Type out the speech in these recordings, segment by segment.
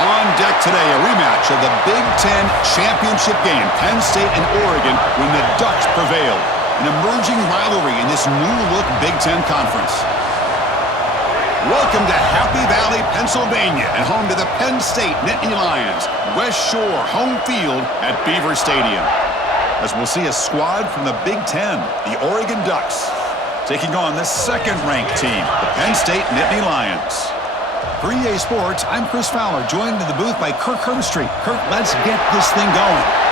On deck today, a rematch of the Big Ten championship game. Penn State and Oregon when the Ducks prevailed. An emerging rivalry in this new-look Big Ten conference. Welcome to Happy Valley, Pennsylvania, and home to the Penn State Nittany Lions. West Shore home field at Beaver Stadium. As we'll see a squad from the Big Ten, the Oregon Ducks, taking on the second-ranked team, the Penn State Nittany Lions. For EA Sports, I'm Chris Fowler, joined in the booth by Kirk Herbstreit. Kirk, let's get this thing going.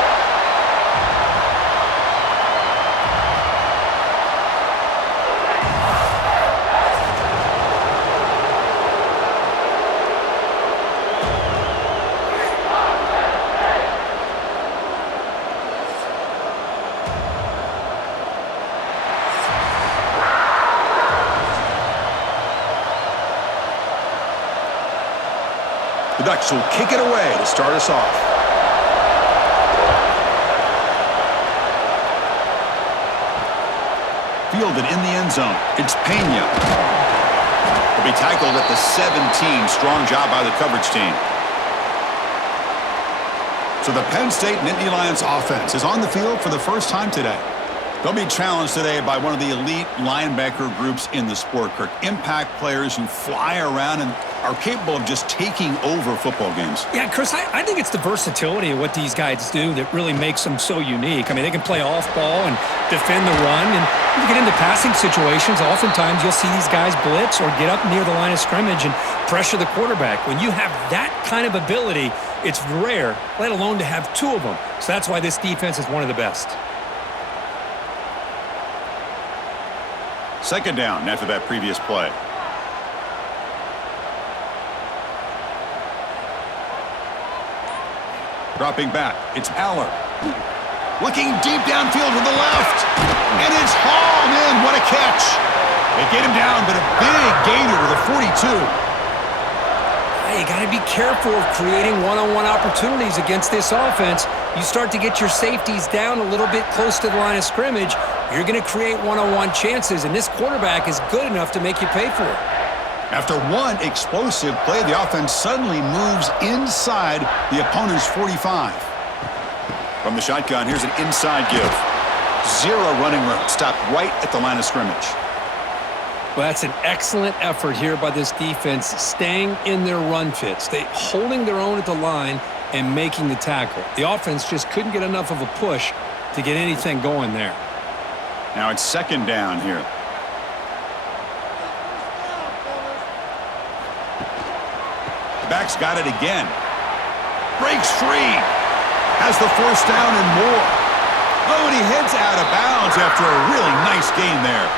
The Ducks will kick it away to start us off. Fielded in the end zone. It's Pena. Will be tackled at the 17. Strong job by the coverage team. So the Penn State Nittany Lions offense is on the field for the first time today. They'll be challenged today by one of the elite linebacker groups in the sport, Kirk. Impact players who fly around and are capable of just taking over football games. Yeah, Chris, I think it's the versatility of what these guys do that really makes them so unique. I mean, they can play off ball and defend the run. And when you get into passing situations, oftentimes you'll see these guys blitz or get up near the line of scrimmage and pressure the quarterback. When you have that kind of ability, it's rare, let alone to have two of them. So that's why this defense is one of the best. Second down after that previous play. Dropping back, it's Aller. Looking deep downfield to the left. And it's hauled in. What a catch. They get him down, but a big gainer to the 42. You got to be careful of creating one-on-one opportunities against this offense. You start to get your safeties down a little bit close to the line of scrimmage, you're going to create one-on-one chances, and this quarterback is good enough to make you pay for it. After one explosive play, the offense suddenly moves inside the opponent's 45. From the shotgun, here's an inside give. Zero running room. Stopped right at the line of scrimmage. Well, that's an excellent effort here by this defense, staying in their run fits. They holding their own at the line and making the tackle. The offense just couldn't get enough of a push to get anything going there. Now it's second down here. The back's got it again. Breaks free. Has the first down and more. Oh, and he heads out of bounds after a really nice gain there.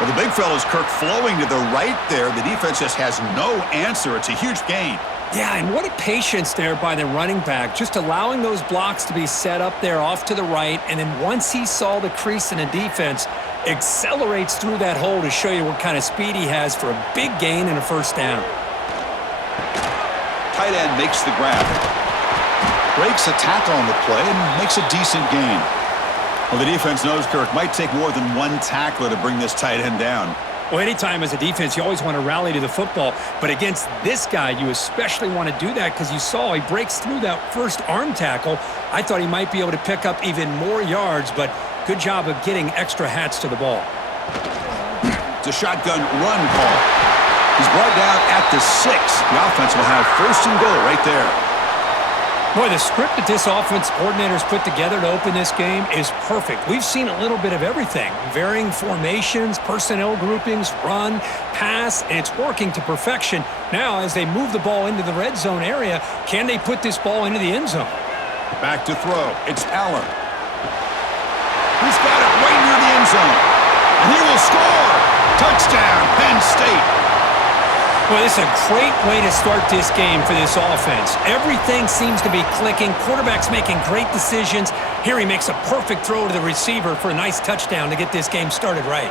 Well, the big fella's Kirk flowing to the right there. The defense just has no answer. It's a huge gain. Yeah, and what a patience there by the running back, just allowing those blocks to be set up there off to the right, and then once he saw the crease in the defense, accelerates through that hole to show you what kind of speed he has for a big gain and a first down. Tight end makes the grab. Breaks a tackle on the play and makes a decent gain. Well, the defense knows, Kirk, might take more than one tackler to bring this tight end down. Well, anytime as a defense, you always want to rally to the football. But against this guy, you especially want to do that because you saw he breaks through that first arm tackle. I thought he might be able to pick up even more yards, but good job of getting extra hats to the ball. It's a shotgun run call. He's brought down at the 6. The offense will have first and goal right there. Boy, the script that this offense coordinator's put together to open this game is perfect. We've seen a little bit of everything. Varying formations, personnel groupings, run, pass, and it's working to perfection. Now, as they move the ball into the red zone area, can they put this ball into the end zone? Back to throw. It's Aller. He's got it right near the end zone. And he will score. Touchdown, Penn State. Well, this is a great way to start this game for this offense. Everything seems to be clicking. Quarterback's making great decisions. Here he makes a perfect throw to the receiver for a nice touchdown to get this game started right.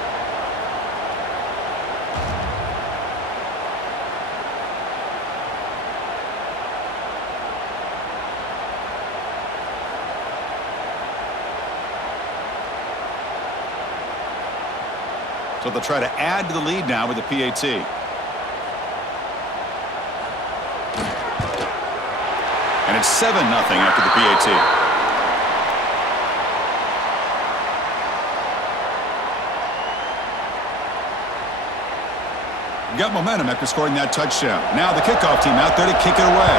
So they'll try to add to the lead now with the PAT. And it's 7-0 after the PAT. Got momentum after scoring that touchdown. Now the kickoff team out there to kick it away.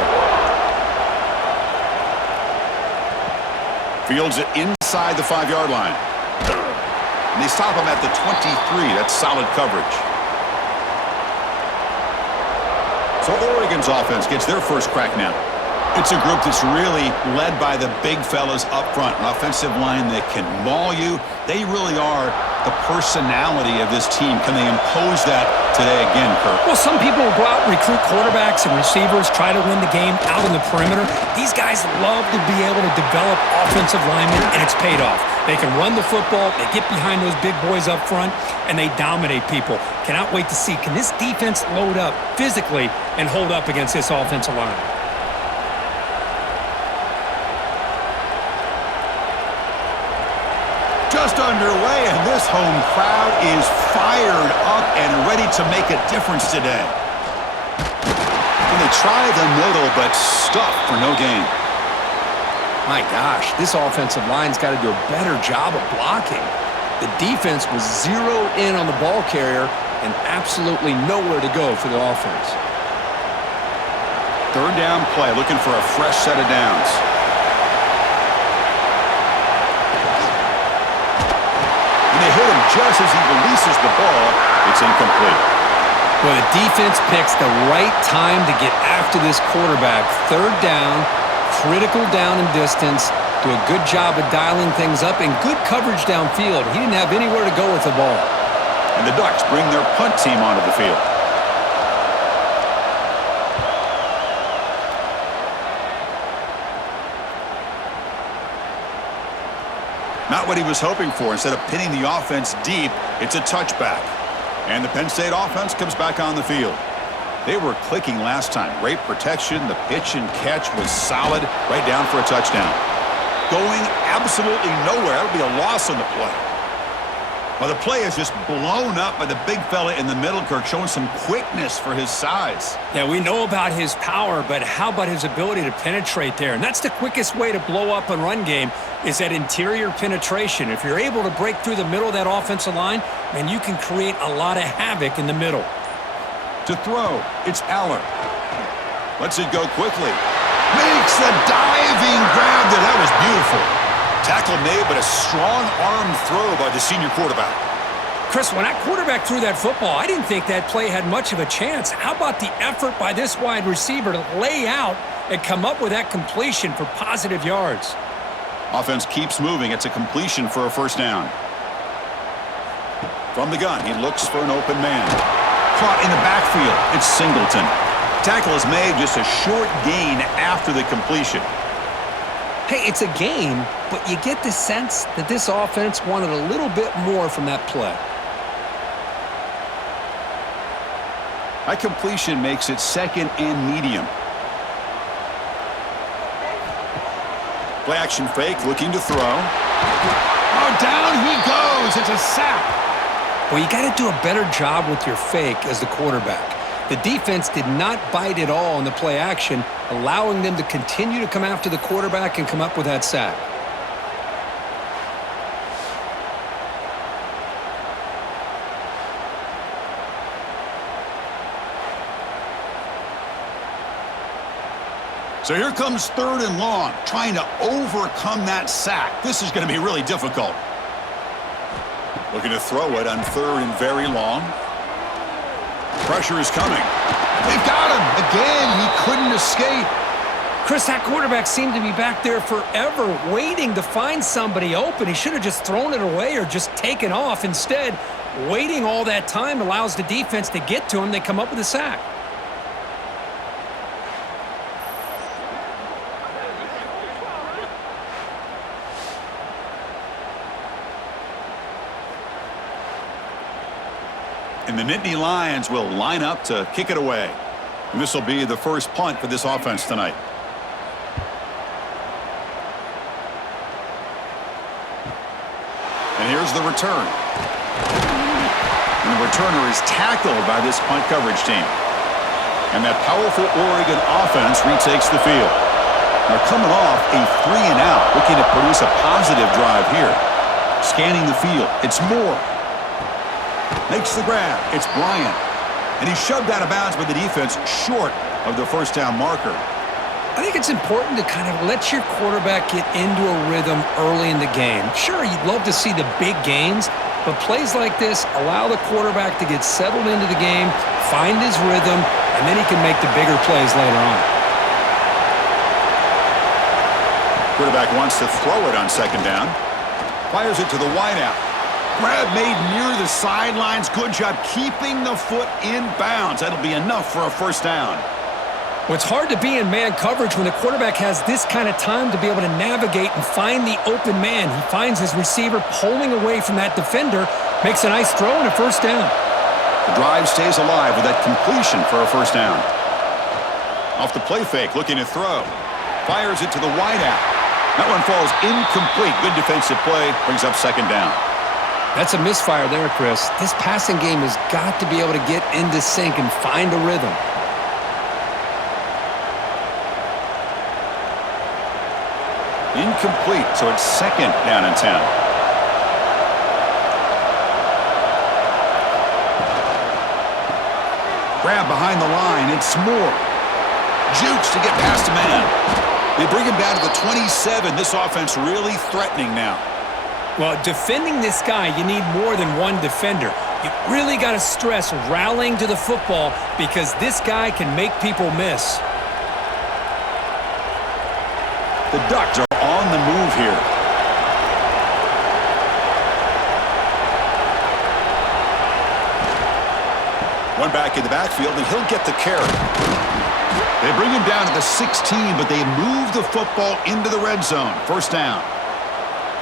Fields it inside the 5-yard line. And they stop him at the 23. That's solid coverage. So Oregon's offense gets their first crack now. It's a group that's really led by the big fellas up front. An offensive line that can maul you. They really are the personality of this team. Can they impose that today again, Kirk? Well, some people will go out and recruit quarterbacks and receivers, try to win the game out on the perimeter. These guys love to be able to develop offensive linemen, and it's paid off. They can run the football, they get behind those big boys up front, and they dominate people. Cannot wait to see, can this defense load up physically and hold up against this offensive line? Just underway, and this home crowd is fired up and ready to make a difference today. And they try the middle, but stuff for no gain. My gosh, this offensive line's got to do a better job of blocking. The defense was zeroed in on the ball carrier and absolutely nowhere to go for the offense. Third down play, looking for a fresh set of downs. And they hit him just as he releases the ball. It's incomplete. Well, the defense picks the right time to get after this quarterback. Third down, critical down and distance. Do a good job of dialing things up and good coverage downfield. He didn't have anywhere to go with the ball. And the Ducks bring their punt team onto the field. Not what he was hoping for. Instead of pinning the offense deep, it's a touchback. And the Penn State offense comes back on the field. They were clicking last time. Great protection. The pitch and catch was solid. Right down for a touchdown. Going absolutely nowhere. That'll be a loss on the play. Well, the play is just blown up by the big fella in the middle, Kirk, showing some quickness for his size. Yeah, we know about his power, but how about his ability to penetrate there? And that's the quickest way to blow up a run game is that interior penetration. If you're able to break through the middle of that offensive line, then you can create a lot of havoc in the middle. To throw, it's Aller. Lets it go quickly. Makes the diving grab there. That was beautiful. Tackle made, but a strong arm throw by the senior quarterback. Chris, when that quarterback threw that football, I didn't think that play had much of a chance. How about the effort by this wide receiver to lay out and come up with that completion for positive yards? Offense keeps moving. It's a completion for a first down. From the gun, he looks for an open man. Caught in the backfield. It's Singleton. Tackle is made, just a short gain after the completion. Hey, it's a game, but you get the sense that this offense wanted a little bit more from that play. That completion makes it second and medium. Play action fake, looking to throw. Oh, down he goes. It's a sack. Well, you got to do a better job with your fake as the quarterback. The defense did not bite at all on the play action, allowing them to continue to come after the quarterback and come up with that sack. So here comes third and long, trying to overcome that sack. This is going to be really difficult. Looking to throw it on third and very long. Pressure is coming. They've got him. Again, he couldn't escape. Chris, that quarterback seemed to be back there forever waiting to find somebody open. He should have just thrown it away or just taken off. Instead, waiting all that time allows the defense to get to him. They come up with a sack. And the Nittany Lions will line up to kick it away. And this will be the first punt for this offense tonight. And here's the return. And the returner is tackled by this punt coverage team. And that powerful Oregon offense retakes the field. They're coming off a 3-and-out, looking to produce a positive drive here. Scanning the field. It's Moore. Makes the grab. It's Bryant. And he's shoved out of bounds by the defense short of the first down marker. I think it's important to kind of let your quarterback get into a rhythm early in the game. Sure, you'd love to see the big gains, but plays like this allow the quarterback to get settled into the game, find his rhythm, and then he can make the bigger plays later on. Quarterback wants to throw it on second down. Fires it to the wideout. Grab made near the sidelines. Good job keeping the foot in bounds. That'll be enough for a first down. Well, it's hard to be in man coverage when the quarterback has this kind of time to be able to navigate and find the open man. He finds his receiver pulling away from that defender, makes a nice throw and a first down. The drive stays alive with that completion for a first down. Off the play fake, looking to throw. Fires it to the wideout. That one falls incomplete. Good defensive play. Brings up second down. That's a misfire there, Chris. This passing game has got to be able to get into sync and find a rhythm. Incomplete, so it's second down and 10. Grab behind the line. It's Moore. Jukes to get past a man. They bring him down to the 27. This offense really threatening now. Well, defending this guy, you need more than one defender. You really got to stress rallying to the football because this guy can make people miss. The Ducks are on the move here. One back in the backfield, and he'll get the carry. They bring him down to the 16, but they move the football into the red zone. First down.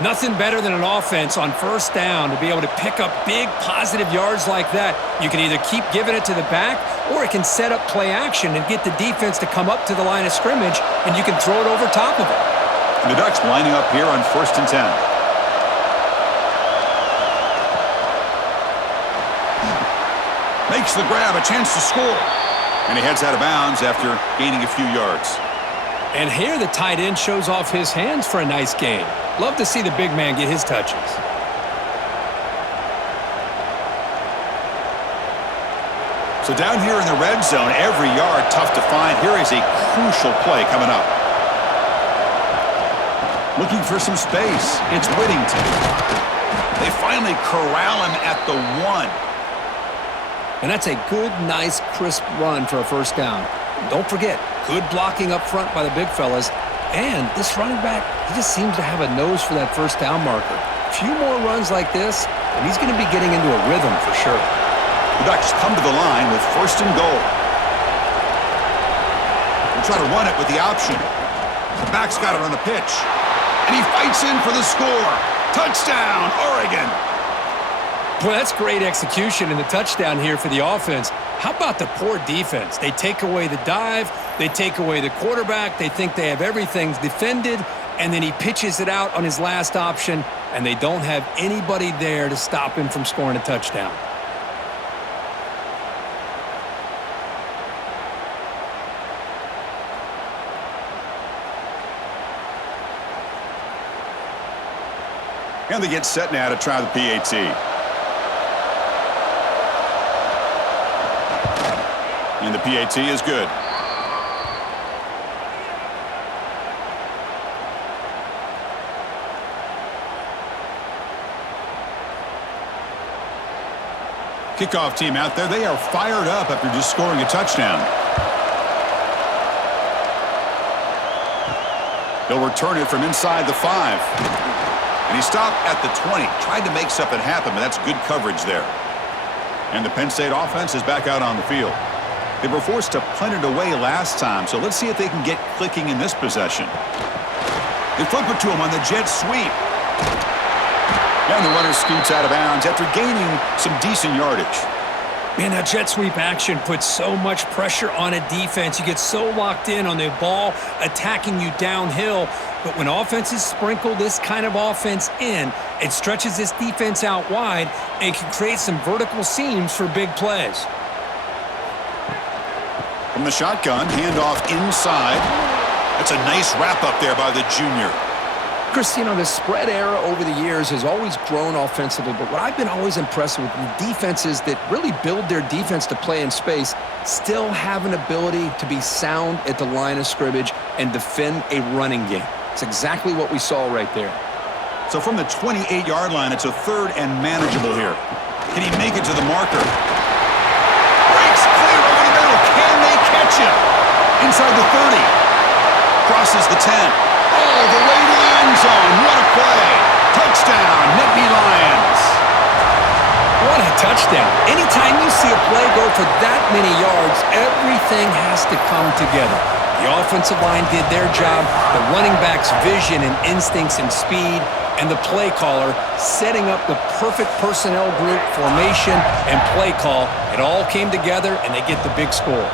Nothing better than an offense on first down to be able to pick up big positive yards like that. You can either keep giving it to the back, or it can set up play action and get the defense to come up to the line of scrimmage, and you can throw it over top of it. And the Ducks lining up here on first and 10. Makes the grab, a chance to score. And he heads out of bounds after gaining a few yards. And here the tight end shows off his hands for a nice gain. Love to see the big man get his touches. So down here in the red zone, every yard tough to find. Here is a crucial play coming up. Looking for some space. It's Whittington. They finally corral him at the 1. And that's a good, nice, crisp run for a first down. Don't forget, good blocking up front by the big fellas. And this running back, he just seems to have a nose for that first down marker. A few more runs like this, and he's going to be getting into a rhythm for sure. The Ducks come to the line with first and goal. They'll try to run it with the option. The back's got it on the pitch. And he fights in for the score. Touchdown, Oregon. Well, that's great execution in the touchdown here for the offense. How about the poor defense? They take away the dive, they take away the quarterback, they think they have everything defended, and then he pitches it out on his last option, and they don't have anybody there to stop him from scoring a touchdown. And they get set now to try the PAT. And the PAT is good. Kickoff team out there. They are fired up after just scoring a touchdown. They'll return it from inside the 5. And he stopped at the 20. Tried to make something happen, but that's good coverage there. And the Penn State offense is back out on the field. They were forced to punt it away last time, so let's see if they can get clicking in this possession. They flip it to him on the jet sweep. And the runner scoots out of bounds after gaining some decent yardage. Man, that jet sweep action puts so much pressure on a defense. You get so locked in on the ball attacking you downhill. But when offenses sprinkle this kind of offense in, it stretches this defense out wide and can create some vertical seams for big plays. From the shotgun, handoff inside. That's a nice wrap-up there by the junior. Chris, the spread era over the years has always grown offensively, but what I've been always impressed with the defenses that really build their defense to play in space still have an ability to be sound at the line of scrimmage and defend a running game. It's exactly what we saw right there. So from the 28-yard line, it's a 3rd and manageable here. Can he make it to the marker? Breaks clear over the middle. Can they catch him? Inside the 30. Crosses the 10. All the way to the end zone. What a play. Touchdown, Nittany Lions. What a touchdown. Anytime you see a play go for that many yards, everything has to come together. The offensive line did their job, the running back's vision and instincts and speed, and the play caller setting up the perfect personnel group, formation, and play call. It all came together, and they get the big score.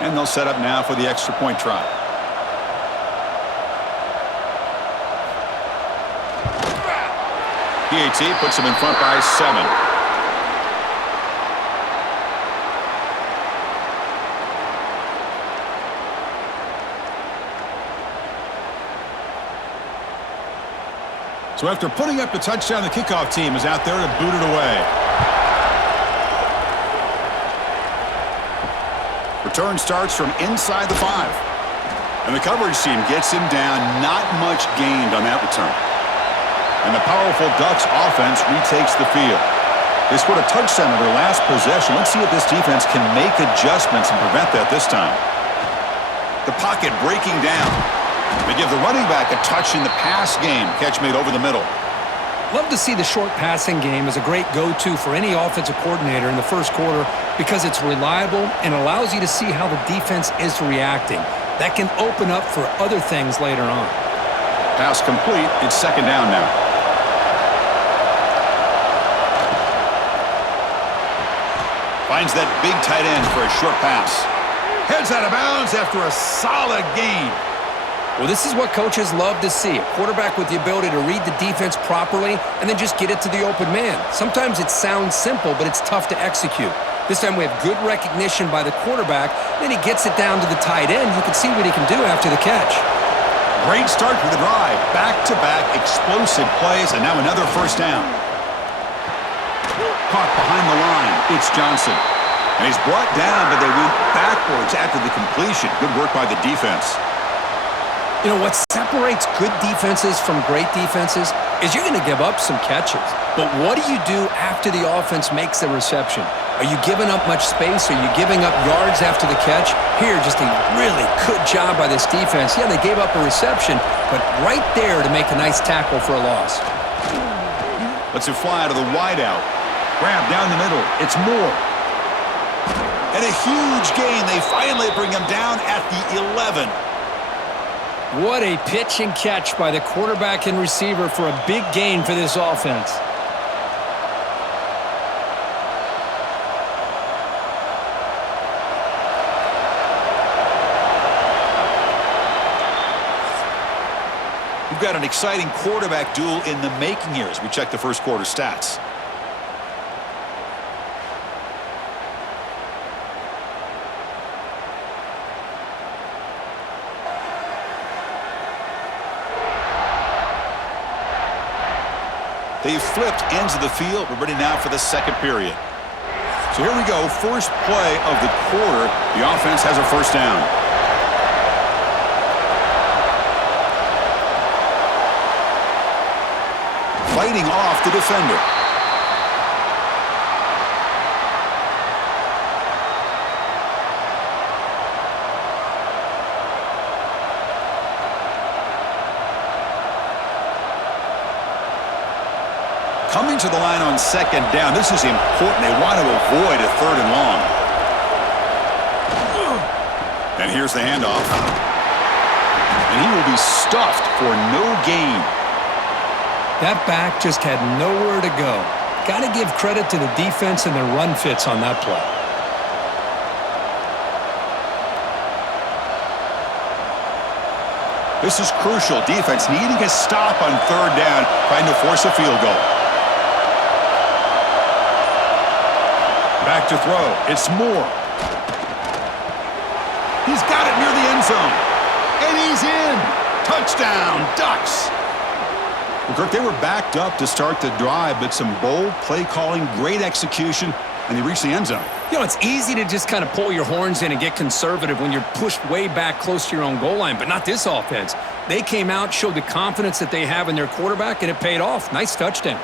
And they'll set up now for the extra point try. PAT puts them in front by 7. So after putting up the touchdown, the kickoff team is out there to boot it away. Return starts from inside the 5. And the coverage team gets him down. Not much gained on that return. And the powerful Ducks offense retakes the field. They scored a touchdown on their last possession. Let's see if this defense can make adjustments and prevent that this time. The pocket breaking down. They give the running back a touch in the pass game. Catch made over the middle. Love to see the short passing game as a great go-to for any offensive coordinator in the first quarter because it's reliable and allows you to see how the defense is reacting. That can open up for other things later on. Pass complete. It's 2nd down now. Finds that big tight end for a short pass. Heads out of bounds after a solid gain. Well, this is what coaches love to see. A quarterback with the ability to read the defense properly and then just get it to the open man. Sometimes it sounds simple, but it's tough to execute. This time we have good recognition by the quarterback. Then he gets it down to the tight end. You can see what he can do after the catch. Great start for the drive. Back-to-back explosive plays, and now another 1st down. Caught behind the line. It's Johnson. And he's brought down, but they went backwards after the completion. Good work by the defense. What separates good defenses from great defenses is you're going to give up some catches. But what do you do after the offense makes the reception? Are you giving up much space? Are you giving up yards after the catch? Here, just a really good job by this defense. Yeah, they gave up a reception, but right there to make a nice tackle for a loss. Lets it fly to the wideout. Grab down the middle. It's Moore. And a huge gain. They finally bring him down at the 11. What a pitch and catch by the quarterback and receiver for a big gain for this offense. We've got an exciting quarterback duel in the making here as we check the first quarter stats. They've flipped ends of the field. We're ready now for the 2nd period. So here we go. First play of the quarter. The offense has a 1st down. Fighting off the defender. Coming to the line on 2nd down. This is important. They want to avoid a 3rd and long. And here's the handoff. And he will be stuffed for no gain. That back just had nowhere to go. Got to give credit to the defense and their run fits on that play. This is crucial. Defense needing a stop on third down, trying to force a field goal. Back to throw. It's Moore. He's got it near the end zone. And he's in. Touchdown, Ducks. Well, Kirk, they were backed up to start the drive, but some bold play calling, great execution, and they reached the end zone. You know, it's easy to just kind of pull your horns in and get conservative when you're pushed way back close to your own goal line, but not this offense. They came out, showed the confidence that they have in their quarterback, and it paid off. Nice touchdown.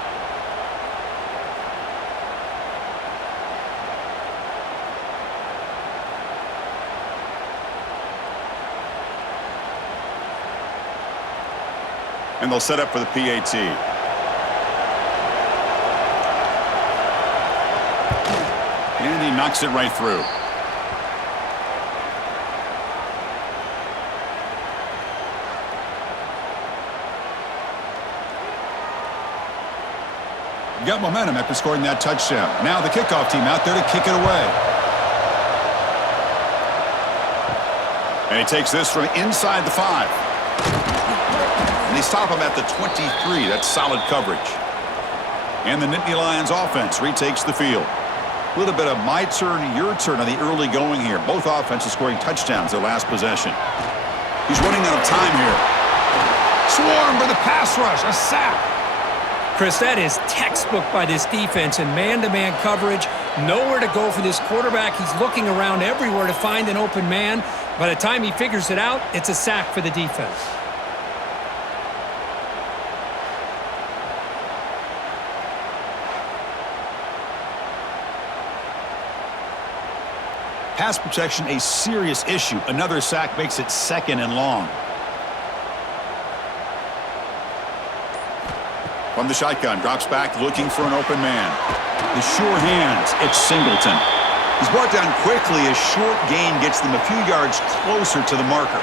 And they'll set up for the PAT. And he knocks it right through. Got momentum after scoring that touchdown. Now the kickoff team out there to kick it away. And he takes this from inside the 5. And they stop him at the 23. That's solid coverage. And the Nittany Lions offense retakes the field. A little bit of my turn, your turn on the early going here. Both offenses scoring touchdowns their last possession. He's running out of time here. Swarm for the pass rush. A sack. Chris, that is textbook by this defense in man-to-man coverage. Nowhere to go for this quarterback. He's looking around everywhere to find an open man. By the time he figures it out, it's a sack for the defense. Pass protection, a serious issue. Another sack makes it 2nd and long. From the shotgun, drops back looking for an open man. The sure hands, it's Singleton. He's brought down quickly. A short gain gets them a few yards closer to the marker.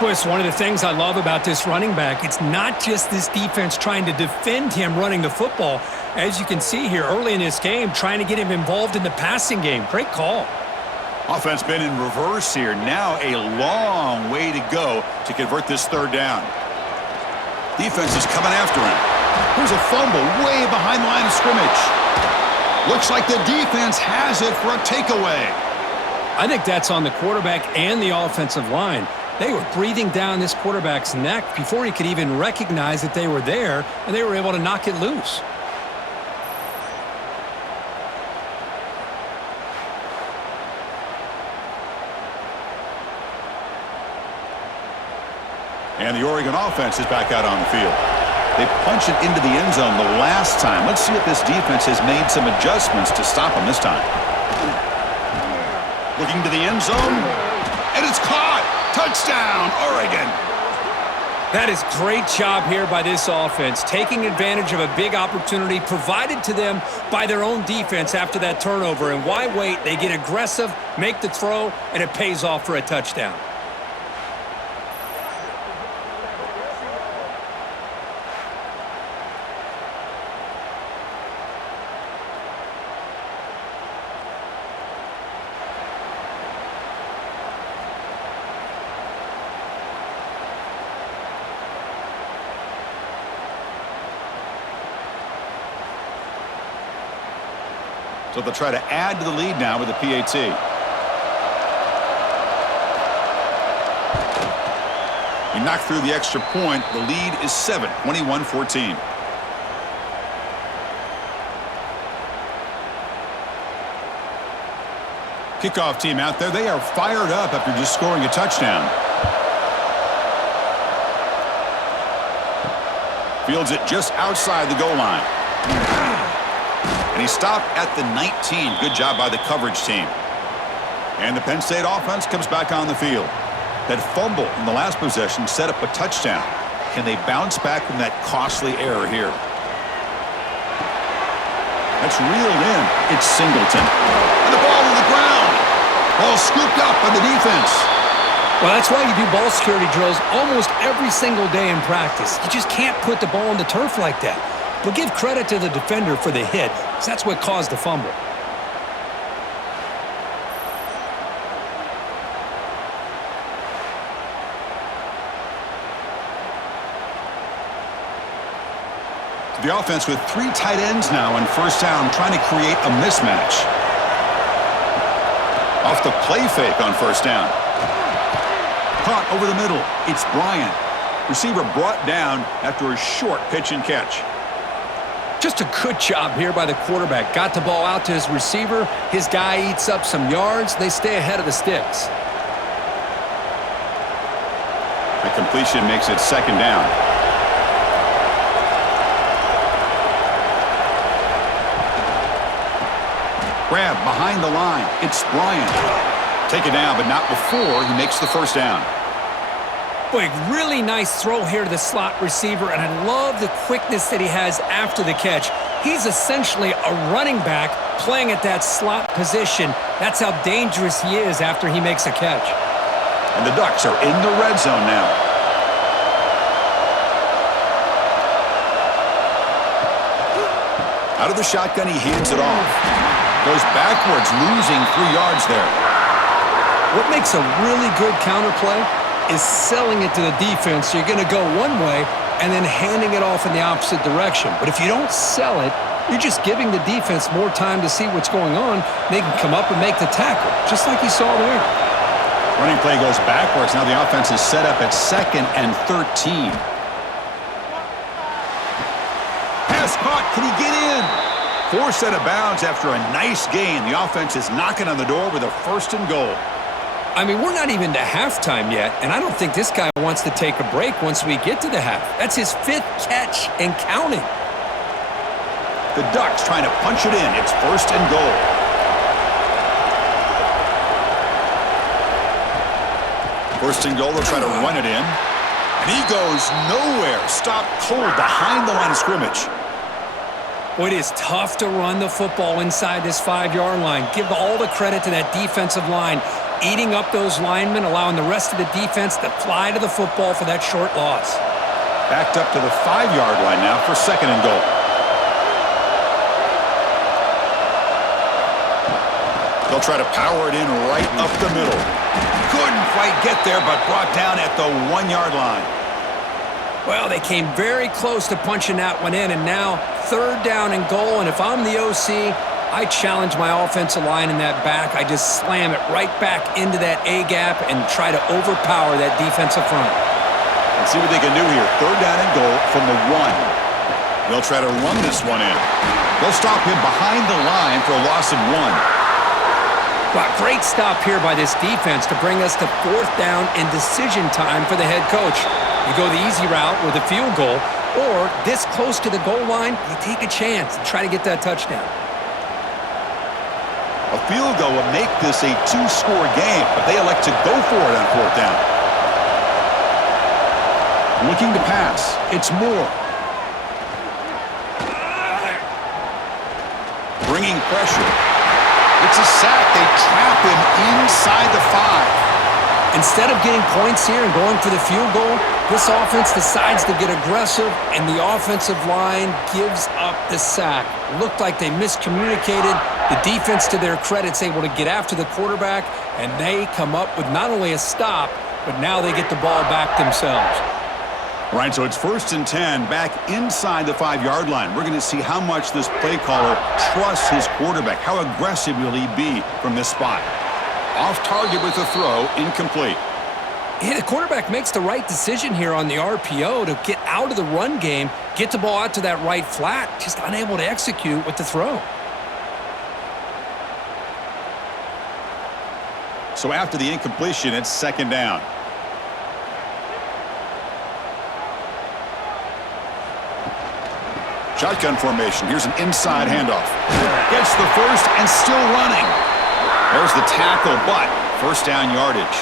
Boy, it's one of the things I love about this running back. It's not just this defense trying to defend him running the football. As you can see here early in this game, trying to get him involved in the passing game. Great call. Offense been in reverse here. Now a long way to go to convert this third down. Defense is coming after him. Here's a fumble way behind the line of scrimmage. Looks like the defense has it for a takeaway. I think that's on the quarterback and the offensive line. They were breathing down this quarterback's neck before he could even recognize that they were there, and they were able to knock it loose. And the Oregon offense is back out on the field. They punch it into the end zone the last time. Let's see if this defense has made some adjustments to stop them this time. Looking to the end zone, and it's caught. Touchdown, Oregon. That is great job here by this offense, taking advantage of a big opportunity provided to them by their own defense after that turnover. And why wait? They get aggressive, make the throw, and it pays off for a touchdown. So they'll try to add to the lead now with the PAT. He knocked through the extra point. The lead is 7, 21-14. Kickoff team out there. They are fired up after just scoring a touchdown. Fields it just outside the goal line. And he stopped at the 19. Good job by the coverage team. And the Penn State offense comes back on the field. That fumble in the last possession set up a touchdown. Can they bounce back from that costly error here? That's reeled in. It's Singleton. And the ball to the ground. Ball scooped up by the defense. Well, that's why you do ball security drills almost every single day in practice. You just can't put the ball on the turf like that. But give credit to the defender for the hit, because that's what caused the fumble. The offense with 3 tight ends now on first down, trying to create a mismatch. Off the play fake on first down. Caught over the middle. It's Bryant. Receiver brought down after a short pitch and catch. Just a good job here by the quarterback. Got the ball out to his receiver. His guy eats up some yards. They stay ahead of the sticks. The completion makes it second down. Grab behind the line. It's Bryant. Take it down, but not before he makes the first down. Boy, really nice throw here to the slot receiver, and I love the quickness that he has after the catch. He's essentially a running back playing at that slot position. That's how dangerous he is after he makes a catch. And the Ducks are in the red zone now. Out of the shotgun, he hands it off. Goes backwards, losing 3 yards there. What makes a really good counterplay is selling it to the defense. So you're going to go one way and then handing it off in the opposite direction. But if you don't sell it, you're just giving the defense more time to see what's going on. They can come up and make the tackle, just like you saw there. Running play goes backwards. Now the offense is set up at 2nd and 13. Pass caught. Can he get in? Forced out of bounds after a nice gain. The offense is knocking on the door with a 1st and goal. I mean, we're not even to halftime yet, and I don't think this guy wants to take a break once we get to the half. That's his 5th catch and counting. The Ducks trying to punch it in. It's 1st and goal. First and goal, they'll try to run it in. And he goes nowhere. Stopped cold behind the line of scrimmage. Boy, it is tough to run the football inside this 5-yard line. Give all the credit to that defensive line, eating up those linemen, allowing the rest of the defense to fly to the football for that short loss. Backed up to the 5-yard line now for 2nd and goal. They'll try to power it in right up the middle. Couldn't quite get there, but brought down at the 1-yard line. Well, they came very close to punching that one in, and now 3rd down and goal. And if I'm the OC, I challenge my offensive line in that back. I just slam it right back into that A-gap and try to overpower that defensive front. Let's see what they can do here. 3rd down and goal from the 1. They'll try to run this one in. They'll stop him behind the line for a loss of 1. Wow, great stop here by this defense to bring us to 4th down and decision time for the head coach. You go the easy route with a field goal, or this close to the goal line, you take a chance and try to get that touchdown. A field goal would make this a 2-score game, but they elect to go for it on 4th down. Looking to pass. It's Moore. Bringing pressure. It's a sack. They trap him inside the 5. Instead of getting points here and going for the field goal, this offense decides to get aggressive, and the offensive line gives up the sack. Looked like they miscommunicated. The defense, to their credit, is able to get after the quarterback, and they come up with not only a stop, but now they get the ball back themselves. All right, so it's 1st and 10 back inside the 5-yard line. We're going to see how much this play caller trusts his quarterback. How aggressive will he be from this spot? Off target with the throw, incomplete. Yeah, the quarterback makes the right decision here on the RPO to get out of the run game, get the ball out to that right flat, just unable to execute with the throw. So after the incompletion, it's 2nd down. Shotgun formation. Here's an inside handoff. Gets the 1st and still running. There's the tackle, but 1st down yardage.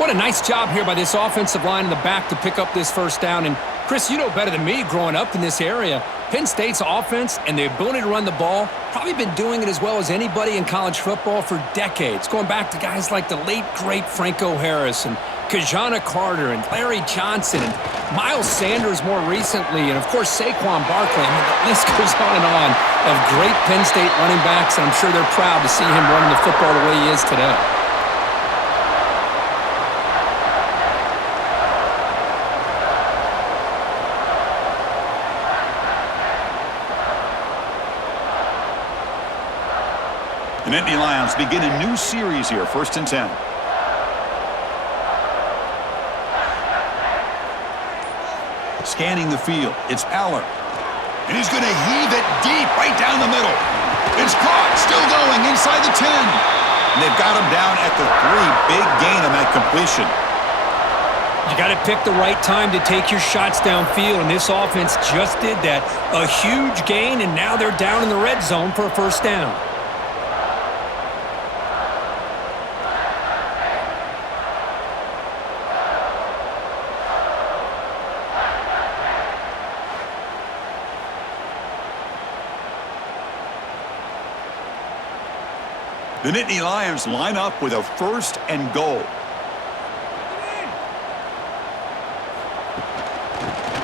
What a nice job here by this offensive line in the back to pick up this 1st down. And Chris, you know better than me growing up in this area, Penn State's offense and the ability to run the ball, probably been doing it as well as anybody in college football for decades, going back to guys like the late, great Franco Harris and Kajana Carter and Larry Johnson and Miles Sanders more recently, and, of course, Saquon Barkley. I mean, the list goes on of great Penn State running backs, and I'm sure they're proud to see him running the football the way he is today. The Nittany Lions begin a new series here, 1st and 10. Scanning the field, it's Aller. And he's going to heave it deep right down the middle. It's caught, still going inside the 10. And they've got him down at the 3. Big gain on that completion. You got to pick the right time to take your shots downfield, and this offense just did that. A huge gain, and now they're down in the red zone for a 1st down. The Nittany Lions line up with a 1st and goal.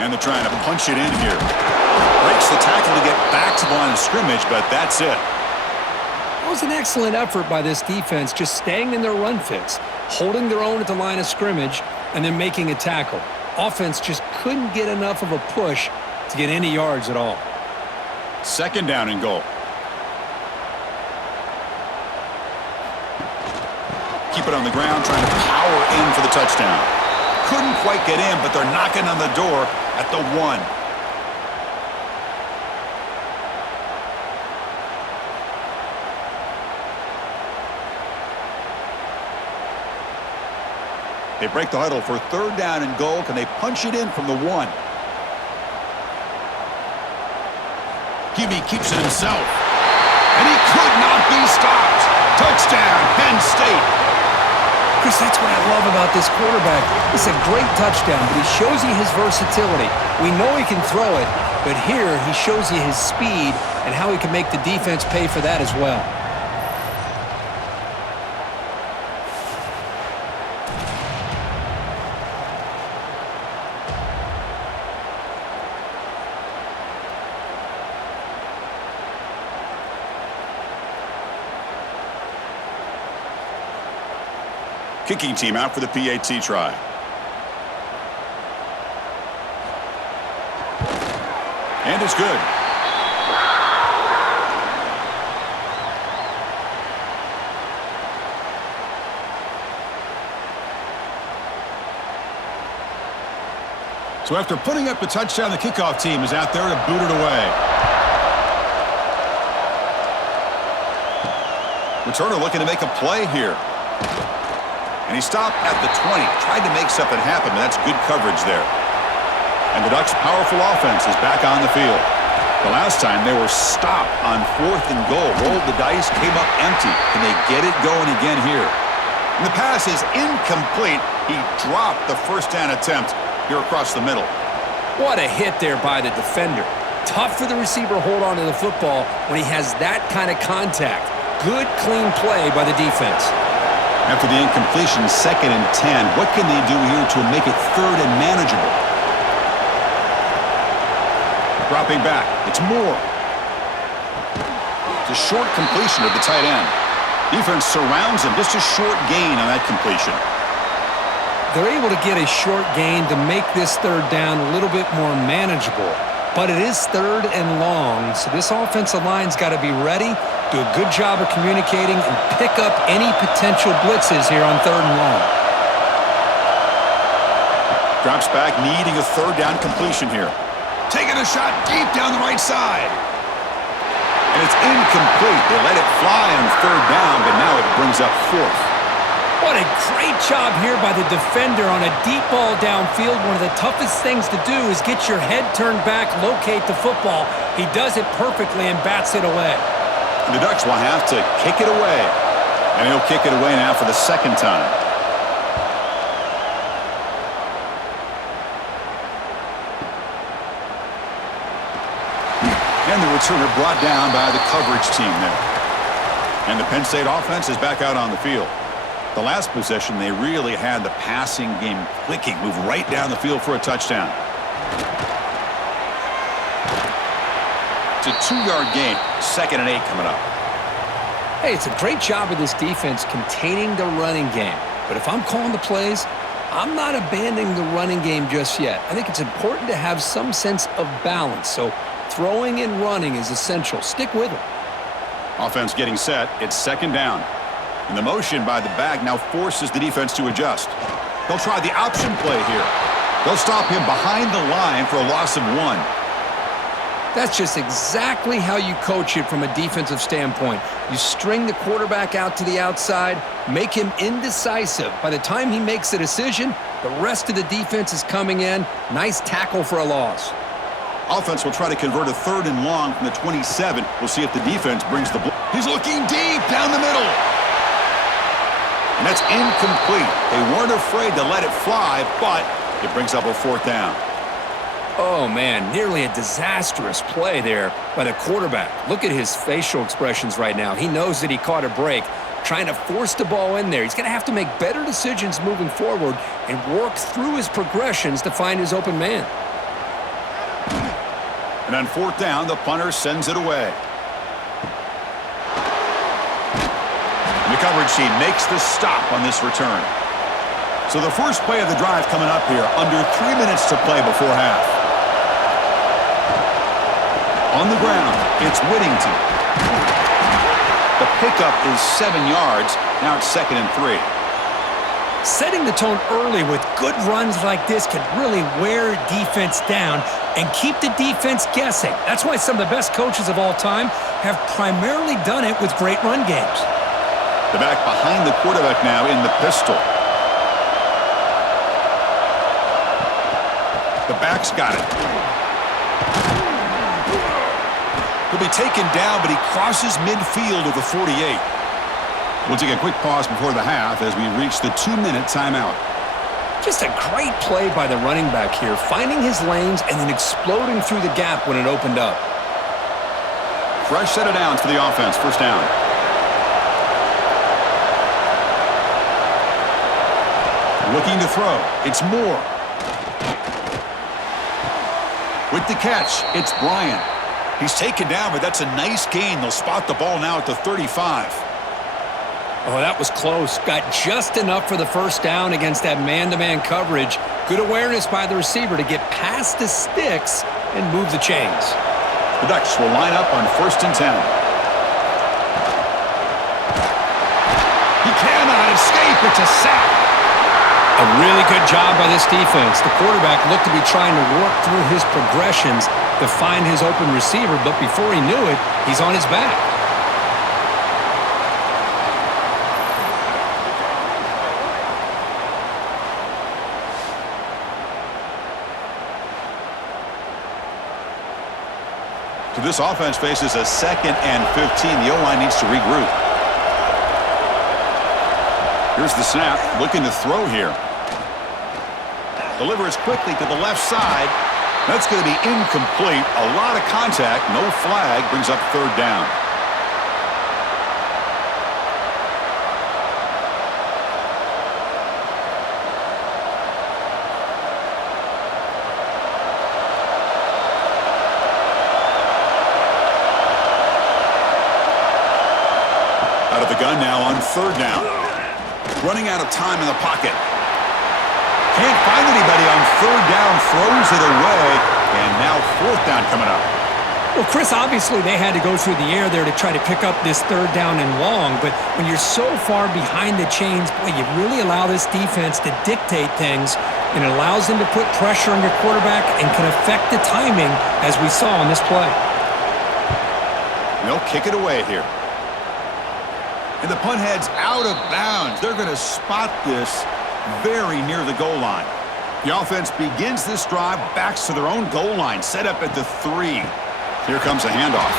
And they're trying to punch it in here. Breaks the tackle to get back to the line of scrimmage, but that's it. That was an excellent effort by this defense, just staying in their run fits, holding their own at the line of scrimmage, and then making a tackle. Offense just couldn't get enough of a push to get any yards at all. 2nd down and goal. Keep it on the ground, trying to power in for the touchdown. Couldn't quite get in, but they're knocking on the door at the 1. They break the huddle for 3rd down and goal. Can they punch it in from the 1? QB keeps it himself. And he could not be stopped. Touchdown, Penn State. Chris, that's what I love about this quarterback. It's a great touchdown, but he shows you his versatility. We know he can throw it, but here he shows you his speed and how he can make the defense pay for that as well. Kicking team out for the PAT try. And it's good. So after putting up the touchdown, the kickoff team is out there to boot it away. Returner looking to make a play here. And he stopped at the 20, tried to make something happen, but that's good coverage there. And the Ducks' powerful offense is back on the field. The last time they were stopped on 4th and goal, rolled the dice, came up empty. Can they get it going again here? And the pass is incomplete. He dropped the 1st down attempt here across the middle. What a hit there by the defender. Tough for the receiver to hold on to the football when he has that kind of contact. Good, clean play by the defense. After the incompletion, 2nd and 10. What can they do here to make it 3rd and manageable? Dropping back. It's Moore. It's a short completion of the tight end. Defense surrounds him. Just a short gain on that completion. They're able to get a short gain to make this 3rd down a little bit more manageable. But it is 3rd and long, so this offensive line's got to be ready, do a good job of communicating, and pick up any potential blitzes here on 3rd and long. Drops back, needing a 3rd down completion here. Taking a shot deep down the right side. And it's incomplete. They let it fly on 3rd down, but now it brings up 4th. What a great job here by the defender on a deep ball downfield. One of the toughest things to do is get your head turned back, locate the football. He does it perfectly and bats it away. And the Ducks will have to kick it away. And he'll kick it away now for the 2nd time. And the returner brought down by the coverage team there. And the Penn State offense is back out on the field. The last possession, they really had the passing game clicking, move right down the field for a touchdown. It's a 2-yard gain, 2nd and 8 coming up. Hey, it's a great job of this defense containing the running game. But if I'm calling the plays, I'm not abandoning the running game just yet. I think it's important to have some sense of balance. So throwing and running is essential. Stick with it. Offense getting set. It's second down. And the motion by the back now forces the defense to adjust. They'll try the option play here. They'll stop him behind the line for a loss of 1. That's just exactly how you coach it from a defensive standpoint. You string the quarterback out to the outside, make him indecisive. By the time he makes a decision, the rest of the defense is coming in. Nice tackle for a loss. Offense will try to convert a 3rd and long from the 27. We'll see if the defense brings the ball. He's looking deep down the middle. And that's incomplete. They weren't afraid to let it fly, but it brings up a 4th down. Oh, man, nearly a disastrous play there by the quarterback. Look at his facial expressions right now. He knows that he caught a break, trying to force the ball in there. He's going to have to make better decisions moving forward and work through his progressions to find his open man. And on 4th down, the punter sends it away. The coverage team makes the stop on this return. So the first play of the drive coming up here, under 3 minutes to play before half. On the ground, it's Whittington. The pickup is 7 yards. Now it's 2nd and 3. Setting the tone early with good runs like this can really wear defense down and keep the defense guessing. That's why some of the best coaches of all time have primarily done it with great run games. The back behind the quarterback now in the pistol. The back's got it. He'll be taken down, but he crosses midfield of the 48. We'll take a quick pause before the half as we reach the 2-minute timeout. Just a great play by the running back here, finding his lanes and then exploding through the gap when it opened up. Fresh set of downs for the offense. First down. Looking to throw. It's Moore. With the catch, it's Bryant. He's taken down, but that's a nice gain. They'll spot the ball now at the 35. Oh, that was close. Got just enough for the first down against that man-to-man coverage. Good awareness by the receiver to get past the sticks and move the chains. The Ducks will line up on 1st and 10. He cannot escape. It's a sack. A really good job by this defense. The quarterback looked to be trying to work through his progressions to find his open receiver, but before he knew it, he's on his back. So this offense faces a 2nd and 15. The O-line needs to regroup. Here's the snap, looking to throw here. Delivers quickly to the left side. That's going to be incomplete. A lot of contact, no flag, brings up 3rd down. Out of the gun now on 3rd down. Running out of time in the pocket. Can't find anybody on 3rd down, throws it away, and now 4th down coming up. Well, Chris, obviously they had to go through the air there to try to pick up this 3rd down and long, but when you're so far behind the chains, boy, you really allow this defense to dictate things, and it allows them to put pressure on your quarterback and can affect the timing, as we saw on this play. They'll kick it away here. And the punt head's out of bounds. They're going to spot this very near the goal line. The offense begins this drive, backs to their own goal line, set up at the 3. Here comes a handoff.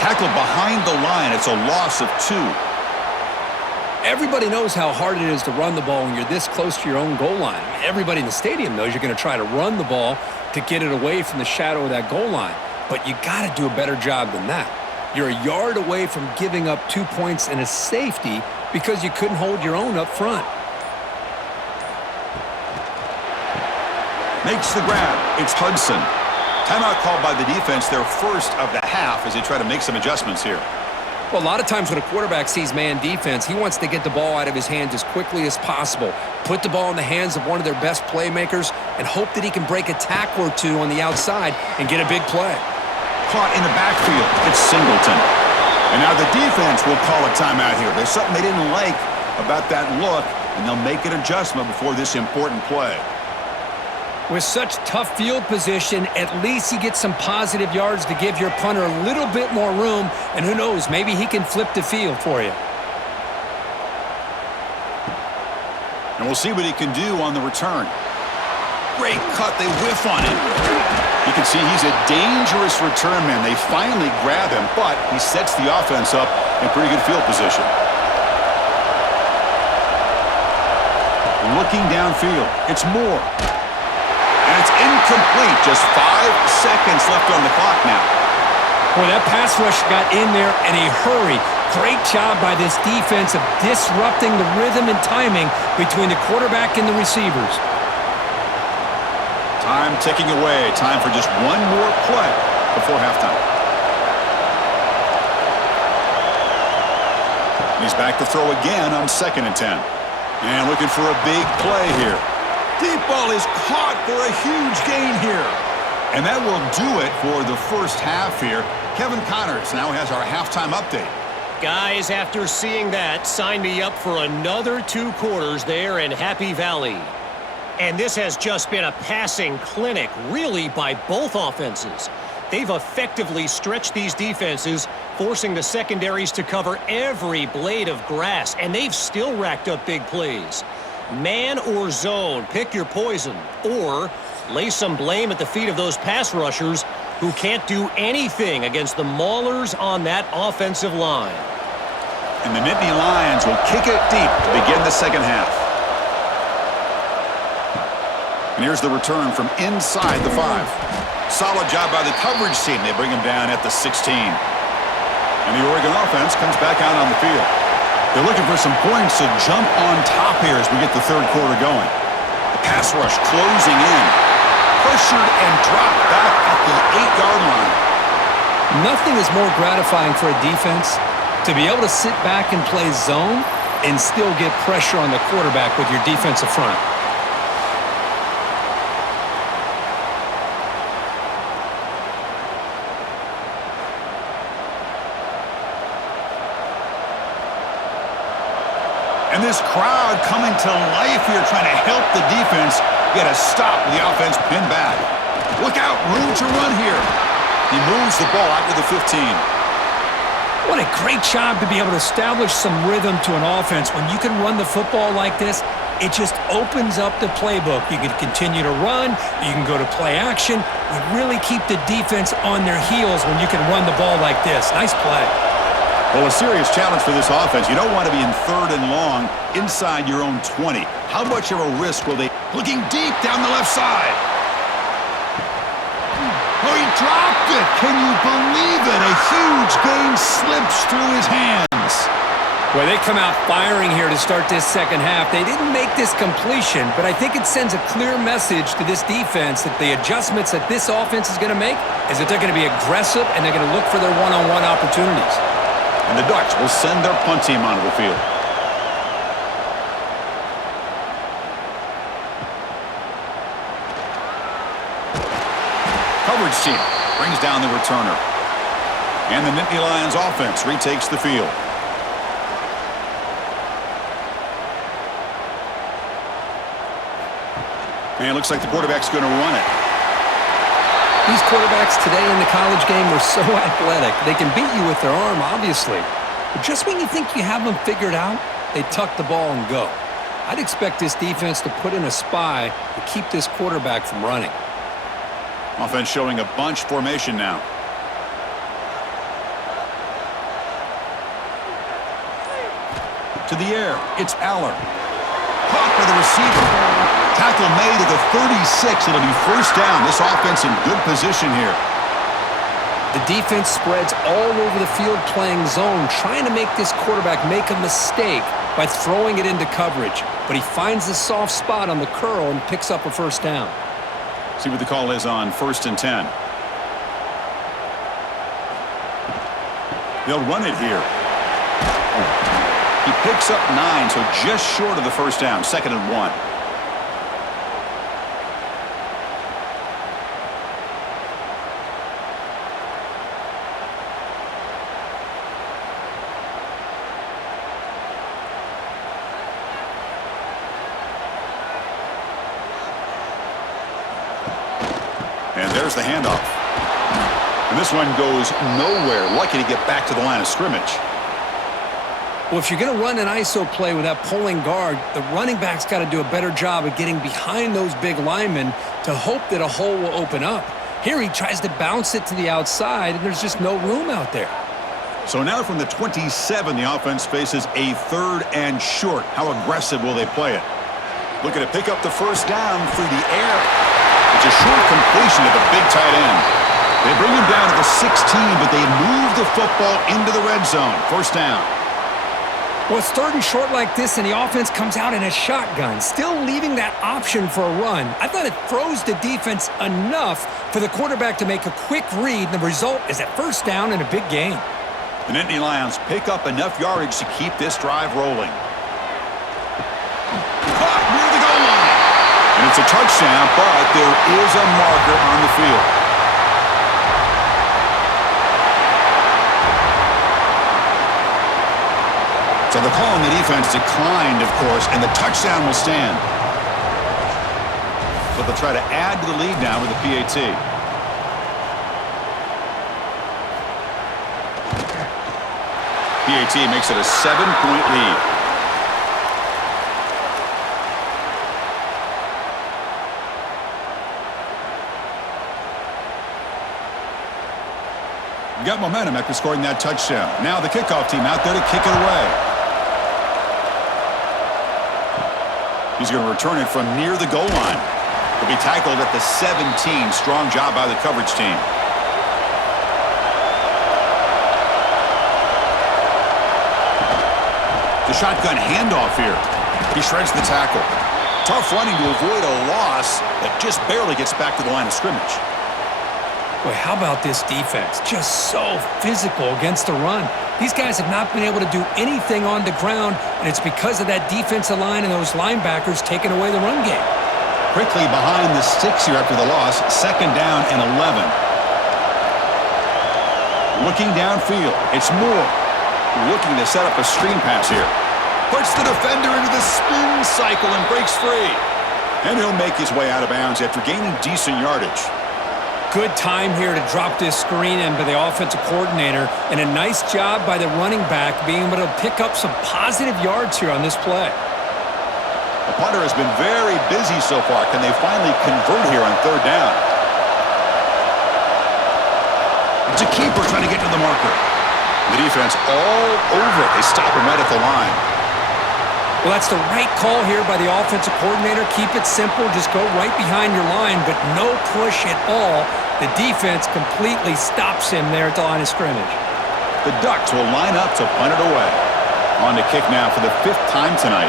Tackled behind the line. It's a loss of 2. Everybody knows how hard it is to run the ball when you're this close to your own goal line. I mean, everybody in the stadium knows you're going to try to run the ball to get it away from the shadow of that goal line. But you got to do a better job than that. You're a yard away from giving up 2 points and a safety because you couldn't hold your own up front. Makes the grab. It's Hudson. Timeout called by the defense, their first of the half, as they try to make some adjustments here. Well, a lot of times when a quarterback sees man defense, he wants to get the ball out of his hands as quickly as possible, put the ball in the hands of one of their best playmakers, and hope that he can break a tackle or 2 on the outside and get a big play. Caught in the backfield. It's Singleton. And now the defense will call a timeout here. There's something they didn't like about that look, and they'll make an adjustment before this important play. With such tough field position, at least you get some positive yards to give your punter a little bit more room, and who knows, maybe he can flip the field for you. And we'll see what he can do on the return. Great cut. They whiff on him. You can see he's a dangerous return man. They finally grab him, but he sets the offense up in pretty good field position. Looking downfield. It's Moore. And it's incomplete. Just 5 seconds left on the clock now. Boy, that pass rush got in there in a hurry. Great job by this defense of disrupting the rhythm and timing between the quarterback and the receivers. Time ticking away. Time for just one more play before halftime. He's back to throw again on 2nd and 10. And looking for a big play here. Deep ball is caught for a huge gain here. And that will do it for the first half here. Kevin Connors now has our halftime update. Guys, after seeing that, sign me up for another 2 quarters there in Happy Valley. And this has just been a passing clinic, really, by both offenses. They've effectively stretched these defenses, forcing the secondaries to cover every blade of grass, and they've still racked up big plays. Man or zone, pick your poison, or lay some blame at the feet of those pass rushers who can't do anything against the maulers on that offensive line. And the Nittany Lions will kick it deep to begin the second half. And here's the return from inside the 5. Solid job by the coverage team. They bring him down at the 16. And the Oregon offense comes back out on the field. They're looking for some points to jump on top here as we get the third quarter going. The pass rush closing in. Pressured and dropped back at the 8-yard line. Nothing is more gratifying for a defense to be able to sit back and play zone and still get pressure on the quarterback with your defensive front. And this crowd coming to life here, trying to help the defense get a stop with the offense pinned back. Look out, room to run here. He moves the ball out to the 15. What a great job to be able to establish some rhythm to an offense. When you can run the football like this, it just opens up the playbook. You can continue to run. You can go to play action. You really keep the defense on their heels when you can run the ball like this. Nice play. Well, a serious challenge for this offense. You don't want to be in 3rd and long inside your own 20. How much of a risk will they... Looking deep down the left side. Oh, he dropped it. Can you believe it? A huge gain slips through his hands. Well, they come out firing here to start this second half. They didn't make this completion, but I think it sends a clear message to this defense that the adjustments that this offense is going to make is that they're going to be aggressive and they're going to look for their one-on-one opportunities. And the Ducks will send their punt team onto the field. Coverage team brings down the returner. And the Nittany Lions offense retakes the field. And it looks like the quarterback's going to run it. These quarterbacks today in the college game are so athletic. They can beat you with their arm, obviously. But just when you think you have them figured out, they tuck the ball and go. I'd expect this defense to put in a spy to keep this quarterback from running. Offense showing a bunch formation now. To the air, it's Aller. Caught by the receiver. Tackle made at the 36. It'll be first down. This offense in good position here. The defense spreads all over the field playing zone, trying to make this quarterback make a mistake by throwing it into coverage. But he finds the soft spot on the curl and picks up a first down. See what the call is on 1st and 10. They'll run it here. He picks up 9, so just short of the first down. 2nd and 1. And there's the handoff. And this one goes nowhere. Lucky to get back to the line of scrimmage. Well, if you're going to run an ISO play with that pulling guard, the running back's got to do a better job of getting behind those big linemen to hope that a hole will open up. Here he tries to bounce it to the outside, and there's just no room out there. So now from the 27, the offense faces a 3rd and short. How aggressive will they play it? Looking to pick up the first down through the air. It's a short completion to the big tight end. They bring him down to the 16, but they move the football into the red zone. First down. Well, it's 3rd and short like this, and the offense comes out in a shotgun, still leaving that option for a run. I thought it froze the defense enough for the quarterback to make a quick read, and the result is a first down and a big gain. The Nittany Lions pick up enough yardage to keep this drive rolling. Caught near the goal line. And it's a touchdown, but there is a marker on the field. So the call on the defense declined, of course, and the touchdown will stand. But they'll try to add to the lead now with the PAT. PAT makes it a 7-point lead. Got momentum after scoring that touchdown. Now the kickoff team out there to kick it away. He's going to return it from near the goal line. He'll be tackled at the 17. Strong job by the coverage team. The shotgun handoff here. He shreds the tackle. Tough running to avoid a loss that just barely gets back to the line of scrimmage. Boy, how about this defense? Just so physical against the run. These guys have not been able to do anything on the ground, and it's because of that defensive line and those linebackers taking away the run game. Quickly behind the sticks here after the loss. 2nd down and 11. Looking downfield. It's Moore. Looking to set up a screen pass here. Puts the defender into the spin cycle and breaks free. And he'll make his way out of bounds after gaining decent yardage. Good time here to drop this screen in by the offensive coordinator, and a nice job by the running back being able to pick up some positive yards here on this play. The punter has been very busy so far. Can they finally convert here on 3rd down? It's a keeper trying to get to the marker. The defense all over it. They stop him right at the line. Well, that's the right call here by the offensive coordinator. Keep it simple. Just go right behind your line, but no push at all. The defense completely stops him there at the line of scrimmage. The Ducks will line up to punt it away. On to kick now for the 5th time tonight.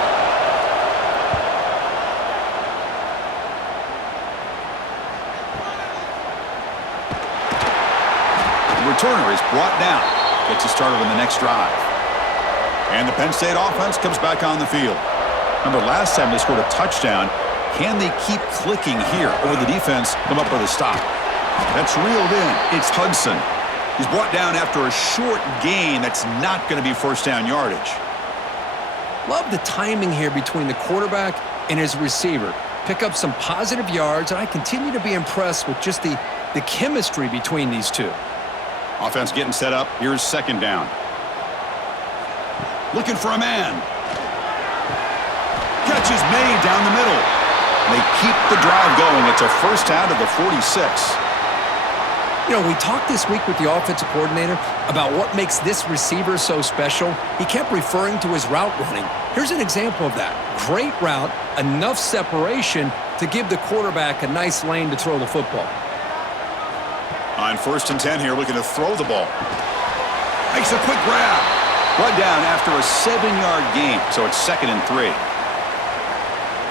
The returner is brought down. Gets you started on the next drive. And the Penn State offense comes back on the field. Remember, last time they scored a touchdown. Can they keep clicking here, or will the defense come up with a stop? That's reeled in. It's Hudson. He's brought down after a short gain. That's not going to be first down yardage. Love the timing here between the quarterback and his receiver. Pick up some positive yards, and I continue to be impressed with just the chemistry between these two. Offense getting set up. Here's 2nd down. Looking for a man. Catch is made down the middle. They keep the drive going. It's a first down to the 46. You know, we talked this week with the offensive coordinator about what makes this receiver so special. He kept referring to his route running. Here's an example of that. Great route, enough separation to give the quarterback a nice lane to throw the football. On 1st and 10 here, looking to throw the ball. Makes a quick grab. Run down after a 7-yard gain, so it's 2nd and 3.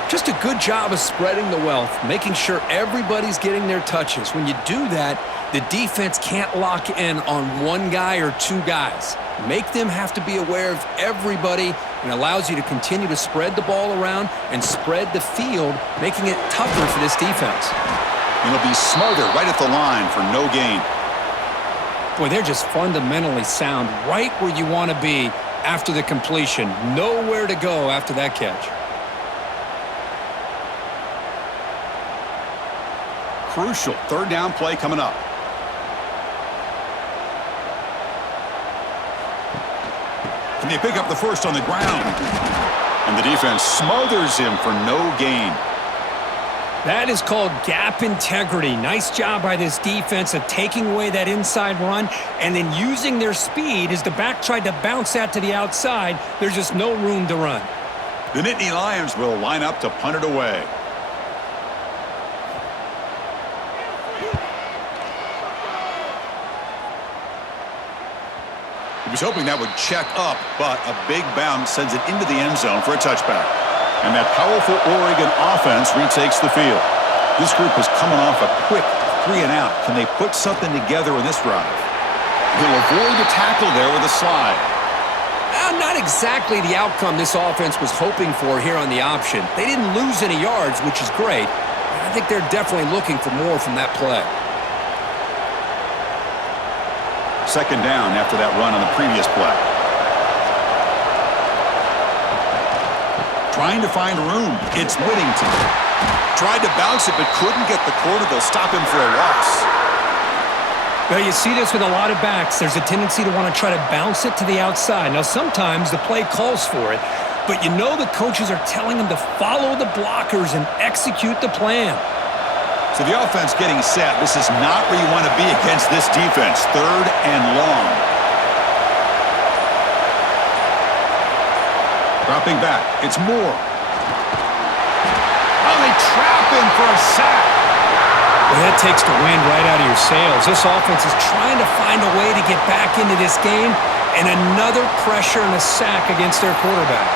Just a good job of spreading the wealth, making sure everybody's getting their touches. When you do that, the defense can't lock in on one guy or two guys. Make them have to be aware of everybody, and allows you to continue to spread the ball around and spread the field, making it tougher for this defense. And he'll be smarter right at the line for no gain. Boy, they're just fundamentally sound, right where you want to be after the completion. Nowhere to go after that catch. crucial third down play coming up. And they pick up the first on the ground. And the defense smothers him for no gain. That is called gap integrity. Nice job by this defense of taking away that inside run and then using their speed as the back tried to bounce that to the outside. There's just no room to run. The Nittany Lions will line up to punt it away. He was hoping that would check up, but a big bounce sends it into the end zone for a touchback. And that powerful Oregon offense retakes the field. This group is coming off a quick 3-and-out. Can they put something together in this drive? He'll avoid the tackle there with a slide. Not exactly the outcome this offense was hoping for here on the option. They didn't lose any yards, which is great. I think they're definitely looking for more from that play. Second down after that run on the previous play. Trying to find room. It's Whittington. Tried to bounce it, but couldn't get the corner. They'll stop him for a loss. Well, you see this with a lot of backs. There's a tendency to want to try to bounce it to the outside. Now, sometimes the play calls for it, but you know the coaches are telling them to follow the blockers and execute the plan. So the offense getting set. This is not where you want to be against this defense. Third and long. Dropping back. It's Moore. Oh, they trap him for a sack. Well, that takes the wind right out of your sails. This offense is trying to find a way to get back into this game, and another pressure and a sack against their quarterback.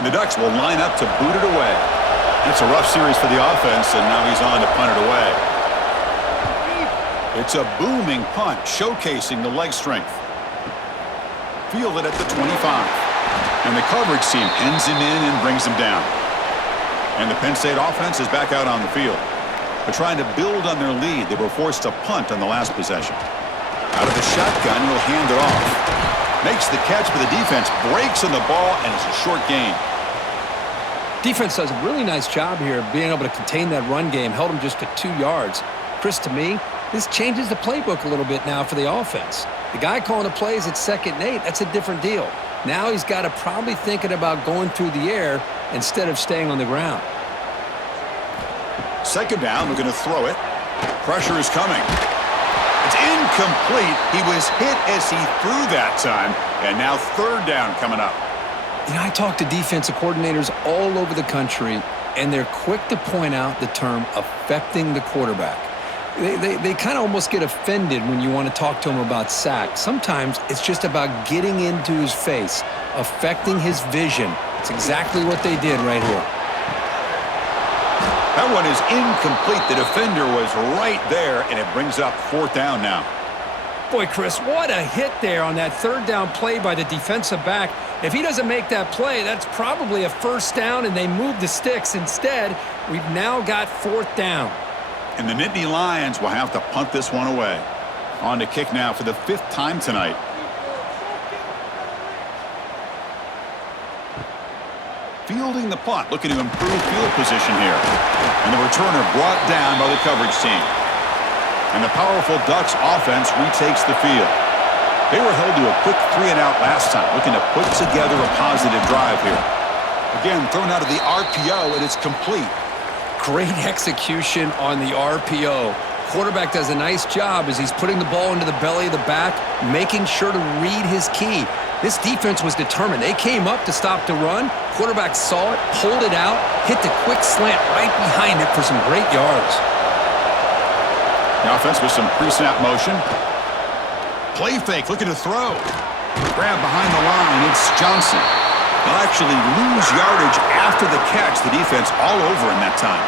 And the Ducks will line up to boot it away. It's a rough series for the offense, and now he's on to punt it away. It's a booming punt, showcasing the leg strength. Fielded at the 25. And the coverage team pins him in and brings him down. And the Penn State offense is back out on the field. They're trying to build on their lead. They were forced to punt on the last possession. Out of the shotgun, he'll hand it off. Makes the catch, but the defense breaks on the ball, and it's a short gain. Defense does a really nice job here of being able to contain that run game. Held him just to 2 yards. Chris, to me, this changes the playbook a little bit now for the offense. The guy calling the plays at 2nd and 8, that's a different deal. Now he's got to probably thinking about going through the air instead of staying on the ground. Second down, we're going to throw it. Pressure is coming. It's incomplete. He was hit as he threw that time, and now third down coming up. You know, I talk to defensive coordinators all over the country, and they're quick to point out the term affecting the quarterback. They kind of almost get offended when you want to talk to them about sacks. Sometimes it's just about getting into his face, affecting his vision. It's exactly what they did right here. That one is incomplete. The defender was right there, and it brings up fourth down now. Boy, Chris, what a hit there on that third down play by the defensive back. If he doesn't make that play, that's probably a first down, and they move the sticks. Instead, we've now got fourth down. And the Nittany Lions will have to punt this one away. On to kick now for the 5th time tonight. Fielding the punt, looking to improve field position here. And the returner brought down by the coverage team. And the powerful Ducks offense retakes the field. They were held to a quick 3-and-out last time, looking to put together a positive drive here. Again, thrown out of the RPO, and it's complete. Great execution on the RPO. Quarterback does a nice job as he's putting the ball into the belly of the back, making sure to read his key. This defense was determined. They came up to stop the run. Quarterback saw it, pulled it out, hit the quick slant right behind it for some great yards. The offense with some pre-snap motion. Play fake, looking to throw. Grab behind the line, it's Johnson. They'll actually lose yardage after the catch. The defense all over him that time.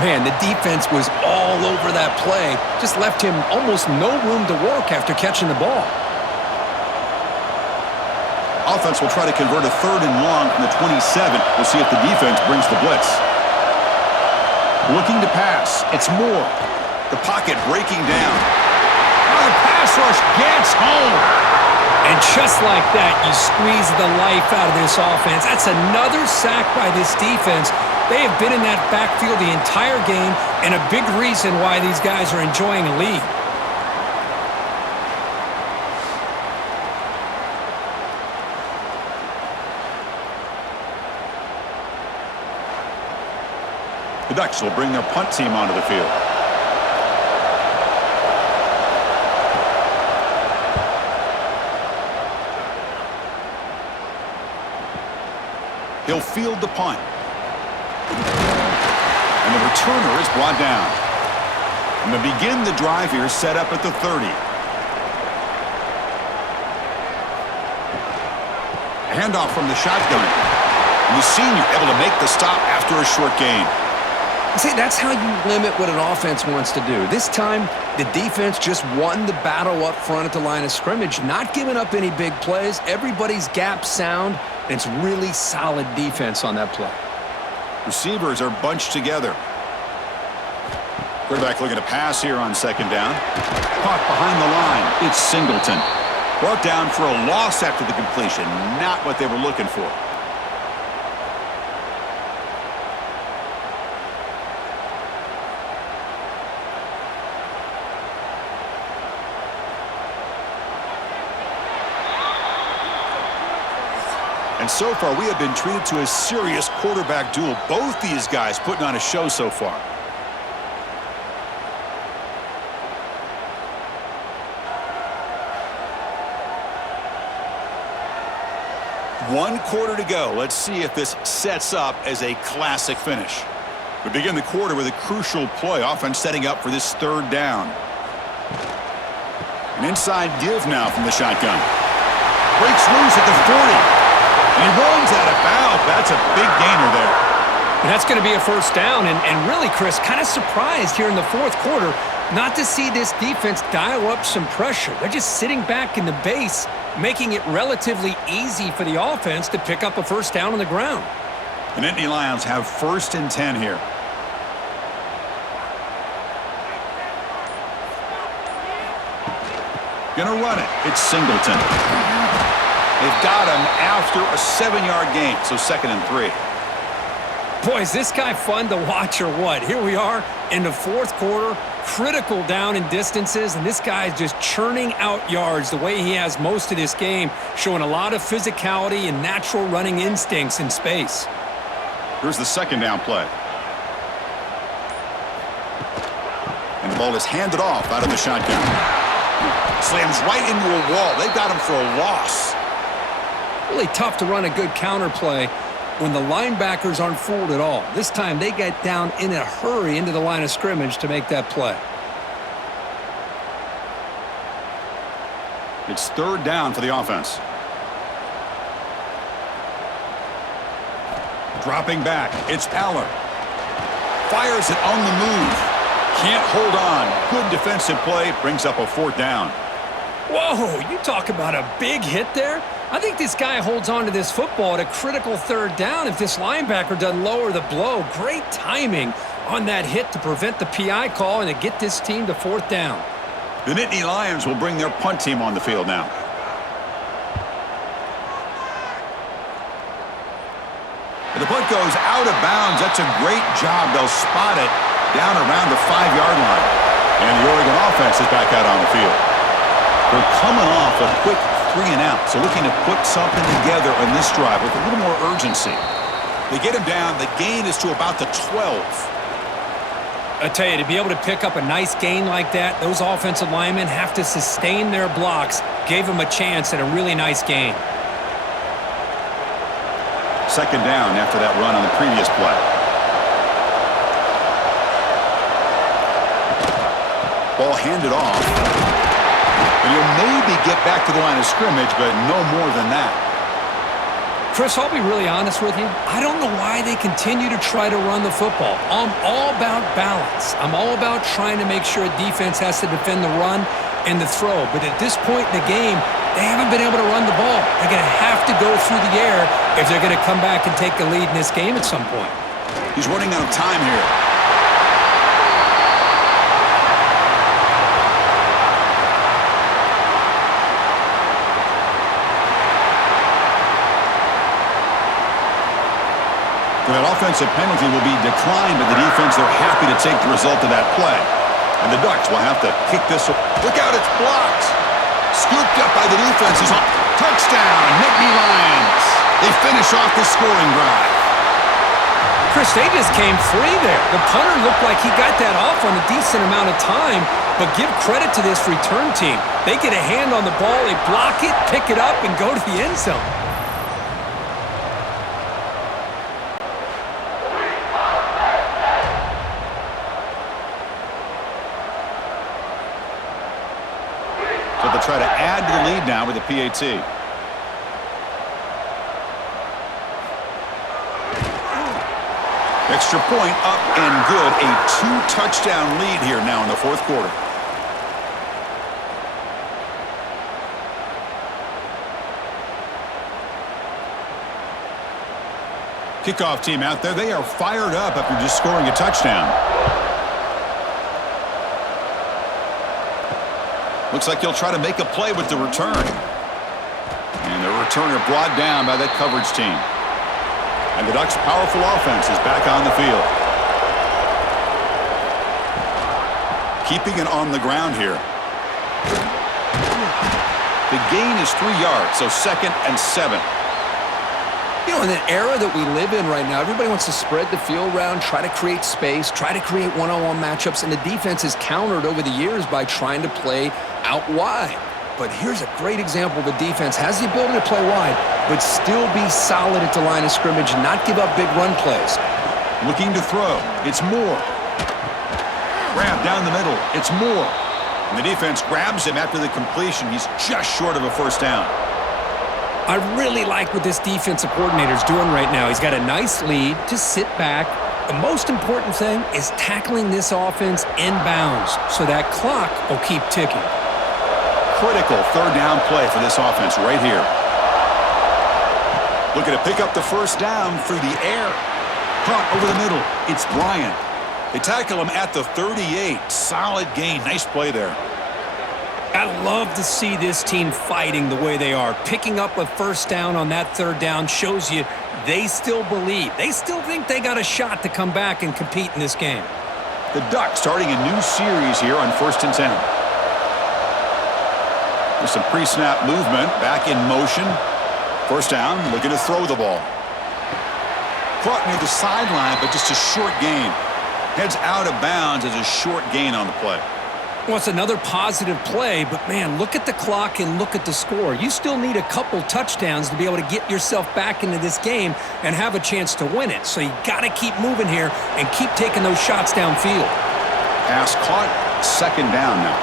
Man, the defense was all over that play. Just left him almost no room to work after catching the ball. Offense will try to convert a 3rd and long from the 27. We'll see if the defense brings the blitz. Looking to pass. It's Moore. The pocket breaking down. Oh, the pass rush gets home. And just like that, you squeeze the life out of this offense. That's another sack by this defense. They have been in that backfield the entire game, and a big reason why these guys are enjoying a lead. The Ducks will bring their punt team onto the field. He'll field the punt. And the returner is brought down. And to begin the drive here, set up at the 30. A handoff from the shotgun. And the senior able to make the stop after a short gain. See, that's how you limit what an offense wants to do. This time, the defense just won the battle up front at the line of scrimmage, not giving up any big plays. Everybody's gap sound, and it's really solid defense on that play. Receivers are bunched together. Quarterback looking to pass here on second down. Caught behind the line. It's Singleton. Brought down for a loss after the completion. Not what they were looking for. And so far, we have been treated to a serious quarterback duel. Both these guys putting on a show so far. One quarter to go. Let's see if this sets up as a classic finish. We begin the quarter with a crucial play. Offense setting up for this third down. An inside give now from the shotgun. Breaks loose at the 40. And he runs out of bounds. That's a big gainer there. And that's going to be a first down. And really, Chris, kind of surprised here in the fourth quarter not to see this defense dial up some pressure. They're just sitting back in the base, making it relatively easy for the offense to pick up a first down on the ground. The Nittany Lions have 1st and 10 here. Gonna run it. It's Singleton. They've got him after a 7-yard gain, so 2nd and 3. Boy, is this guy fun to watch or what? Here we are in the fourth quarter, critical down in distances, and this guy is just churning out yards the way he has most of this game, showing a lot of physicality and natural running instincts in space. Here's the 2nd down play. And the ball is handed off out of the shotgun. Slams right into a wall. They've got him for a loss. Really tough to run a good counter play when the linebackers aren't fooled at all. This time they get down in a hurry into the line of scrimmage to make that play. It's 3rd down for the offense. Dropping back, it's Aller. Fires it on the move. Can't hold on. Good defensive play. Brings up a 4th down. Whoa, you talk about a big hit there. I think this guy holds on to this football at a critical 3rd down if this linebacker doesn't lower the blow. Great timing on that hit to prevent the PI call and to get this team to 4th down. The Nittany Lions will bring their punt team on the field now. The punt goes out of bounds. That's a great job. They'll spot it down around the 5-yard line. And the Oregon offense is back out on the field. They're coming off a quick 3-and-out, so looking to put something together on this drive with a little more urgency. They get him down. The gain is to about the 12. I tell you, to be able to pick up a nice gain like that, those offensive linemen have to sustain their blocks. Gave them a chance at a really nice gain. 2nd down after that run on the previous play. Ball handed off. And you'll maybe get back to the line of scrimmage, but no more than that. Chris, I'll be really honest with you. I don't know why they continue to try to run the football. I'm all about balance. I'm all about trying to make sure a defense has to defend the run and the throw. But at this point in the game, they haven't been able to run the ball. They're going to have to go through the air if they're going to come back and take the lead in this game at some point. He's running out of time here. offensive penalty will be declined by the defense. They're happy to take the result of that play. And the Ducks will have to kick this. Look out, it's blocked. Scooped up by the defense. Touchdown, Nittany Lions. They finish off the scoring drive. Chris, they just came free there. The punter looked like he got that off on a decent amount of time, but give credit to this return team. They get a hand on the ball, they block it, pick it up, and go to the end zone. So they'll try to add to the lead now with the PAT. Extra point up and good. A 2-touchdown lead here now in the fourth quarter. Kickoff team out there. They are fired up after just scoring a touchdown. Looks like he'll try to make a play with the return. And the returner brought down by that coverage team. And the Ducks' powerful offense is back on the field. Keeping it on the ground here. The gain is 3 yards, so 2nd and 7. You know, in the era that we live in right now, everybody wants to spread the field around, try to create space, try to create one-on-one matchups, and the defense has countered over the years by trying to play out wide. But here's a great example. The defense has the ability to play wide, but still be solid at the line of scrimmage and not give up big run plays. Looking to throw. It's Moore. Grab down the middle. It's Moore. And the defense grabs him after the completion. He's just short of a first down. I really like what this defensive coordinator's doing right now. He's got a nice lead. Just sit back. The most important thing is tackling this offense inbounds so that clock will keep ticking. Critical third down play for this offense right here. Looking to pick up the first down through the air. Caught over the middle. It's Bryant. They tackle him at the 38. Solid gain. Nice play there. I love to see this team fighting the way they are. Picking up a first down on that third down shows you they still believe. They still think they got a shot to come back and compete in this game. The Ducks starting a new series here on 1st and 10. There's some pre-snap movement. Back in motion. First down, looking to throw the ball. Caught near the sideline, but just a short gain. Heads out of bounds as a short gain on the play. Well, it's another positive play, but man, look at the clock and look at the score. You still need a couple touchdowns to be able to get yourself back into this game and have a chance to win it. So you got to keep moving here and keep taking those shots downfield. Pass caught, 2nd down now.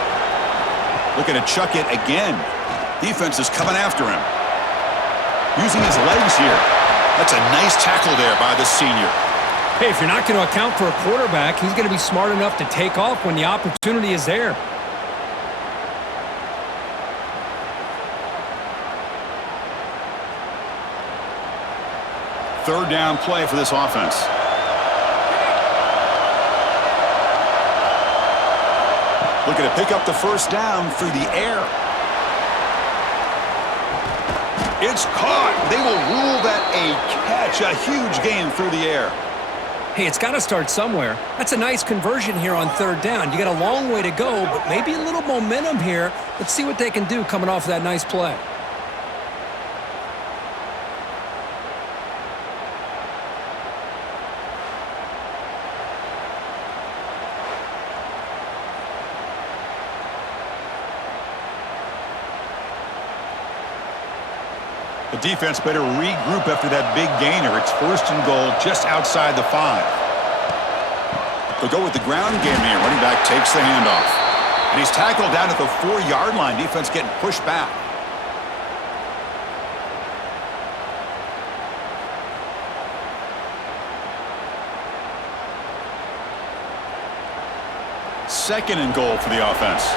Looking to chuck it again. Defense is coming after him. Using his legs here. That's a nice tackle there by the senior. Hey, if you're not going to account for a quarterback, he's going to be smart enough to take off when the opportunity is there. Third down play for this offense. Looking to pick up the first down through the air. It's caught. They will rule that a catch. A huge gain through the air. Hey, it's got to start somewhere. That's a nice conversion here on third down. You got a long way to go, but maybe a little momentum here. Let's see what they can do coming off that nice play. The defense better regroup after that big gainer. It's 1st and goal just outside the 5. They'll go with the ground game here. Running back takes the handoff. And he's tackled down at the 4-yard line. Defense getting pushed back. Second and goal for the offense.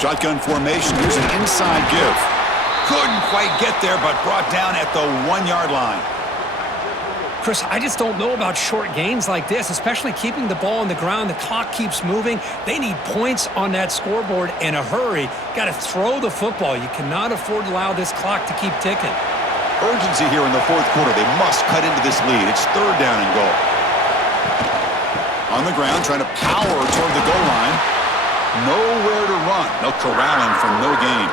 Shotgun formation. Here's an inside give. Couldn't quite get there, but brought down at the 1-yard line. Chris, I just don't know about short gains like this, especially keeping the ball on the ground. The clock keeps moving. They need points on that scoreboard in a hurry. Got to throw the football. You cannot afford to allow this clock to keep ticking. urgency here in the fourth quarter. They must cut into this lead. It's third down and goal. On the ground, trying to power toward the goal line. Nowhere to run. They'll corral him for no gain.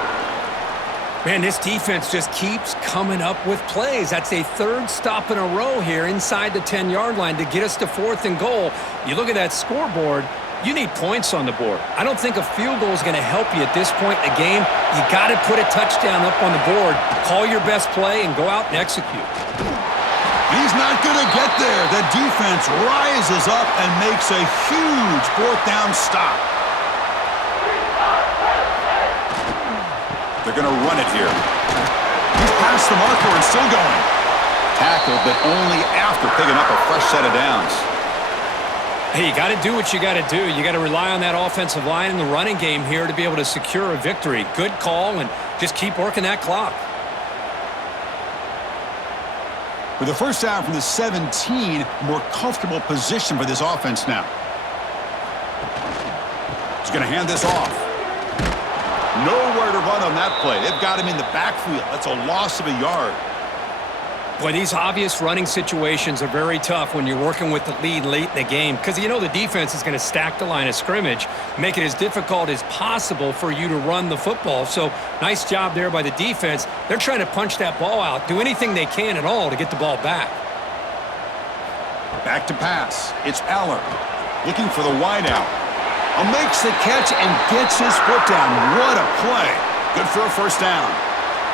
Man, this defense just keeps coming up with plays. That's a third stop in a row here inside the 10-yard line to get us to fourth and goal. You look at that scoreboard, you need points on the board. I don't think a field goal is going to help you at this point in the game. You got to put a touchdown up on the board, call your best play, and go out and execute. He's not going to get there. The defense rises up and makes a huge fourth down stop. They're going to run it here. He's past the marker and still going. Tackled, but only after picking up a fresh set of downs. Hey, you got to do what you got to do. You got to rely on that offensive line in the running game here to be able to secure a victory. Good call, and just keep working that clock. With the first down from the 17, more comfortable position for this offense now. He's going to hand this off. Nowhere to run on that play. They've got him in the backfield. That's a loss of a yard. Boy, these obvious running situations are very tough when you're working with the lead late in the game because you know the defense is going to stack the line of scrimmage, make it as difficult as possible for you to run the football. So, nice job there by the defense. They're trying to punch that ball out, do anything they can at all to get the ball back. Back to pass. It's Aller looking for the wideout. Makes the catch and gets his foot down. What a play. Good for a first down.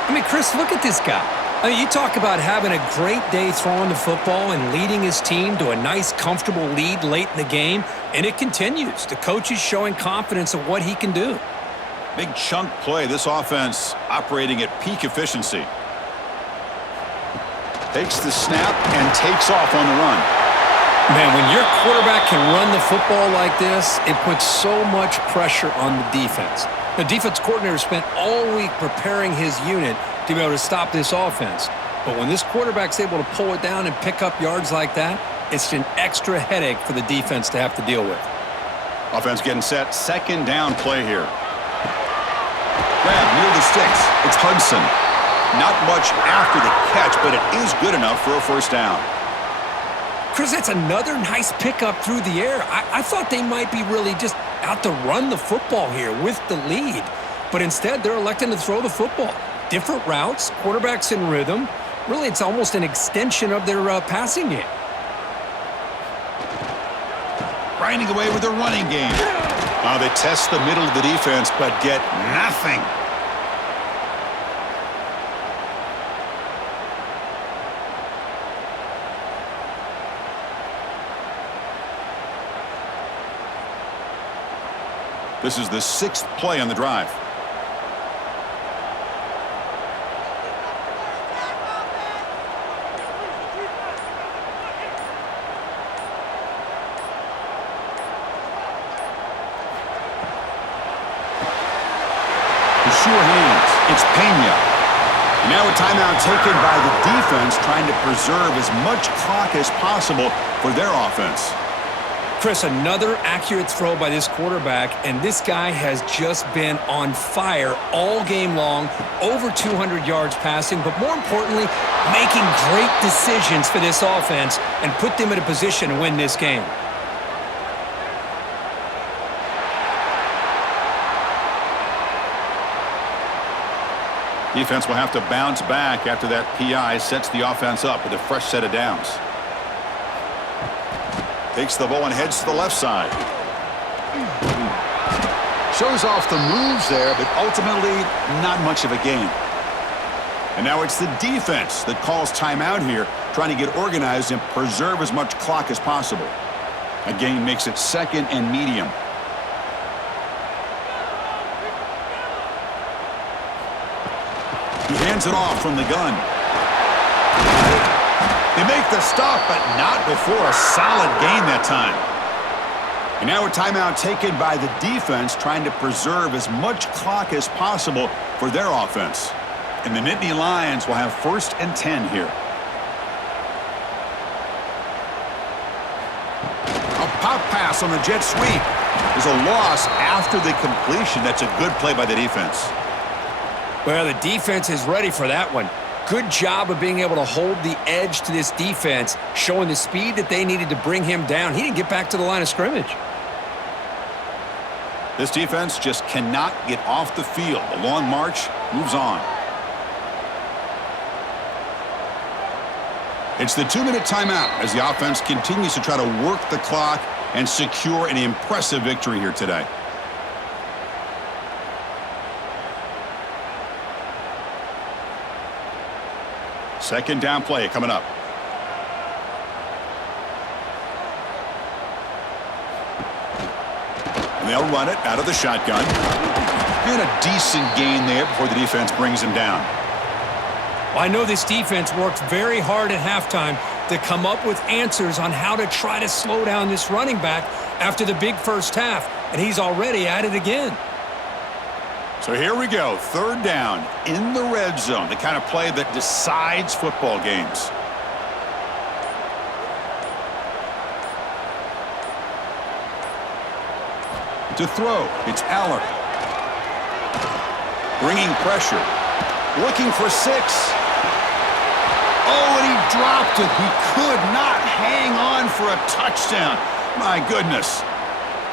I mean, Chris, look at this guy. I mean, you talk about having a great day throwing the football and leading his team to a nice, comfortable lead late in the game, and it continues. The coach is showing confidence of what he can do. Big chunk play. This offense operating at peak efficiency. Takes the snap and takes off on the run. Man, when your quarterback can run the football like this, it puts so much pressure on the defense. The defense coordinator spent all week preparing his unit to be able to stop this offense. But when this quarterback's able to pull it down and pick up yards like that, it's an extra headache for the defense to have to deal with. Offense getting set. Second down play here. Grab near the sticks. It's Hudson. Not much after the catch, but it is good enough for a first down. Chris, that's another nice pickup through the air. I thought they might be really just out to run the football here with the lead. But instead, they're electing to throw the football. Different routes, quarterbacks in rhythm. Really, it's almost an extension of their passing game. Grinding away with their running game. They test the middle of the defense, but get nothing. This is the sixth play on the drive. Sure hands. It's Pena. Now a timeout taken by the defense trying to preserve as much clock as possible for their offense. Chris, another accurate throw by this quarterback, and this guy has just been on fire all game long, over 200 yards passing, but more importantly, making great decisions for this offense and put them in a position to win this game. Defense will have to bounce back after that PI sets the offense up with a fresh set of downs. Takes the ball and heads to the left side. Shows off the moves there, but ultimately not much of a gain. And now it's the defense that calls timeout here, trying to get organized and preserve as much clock as possible. A gain makes it second and medium. He hands it off from the gun. They make the stop, but not before a solid gain that time. And now a timeout taken by the defense, trying to preserve as much clock as possible for their offense. And the Nittany Lions will have first and 10 here. A pop pass on the jet sweep. There's a loss after the completion. That's a good play by the defense. Well, the defense is ready for that one. Good job of being able to hold the edge to this defense, showing the speed that they needed to bring him down. He didn't get back to the line of scrimmage. This defense just cannot get off the field. The long march moves on. It's the 2-minute timeout as the offense continues to try to work the clock and secure an impressive victory here today. Second down play coming up. And they'll run it out of the shotgun. And a decent gain there before the defense brings him down. Well, I know this defense worked very hard at halftime to come up with answers on how to try to slow down this running back after the big first half, and he's already at it again. So here we go, third down in the red zone, the kind of play that decides football games. To throw, it's Aller. Bringing pressure, looking for 6. Oh, and he dropped it. He could not hang on for a touchdown. My goodness.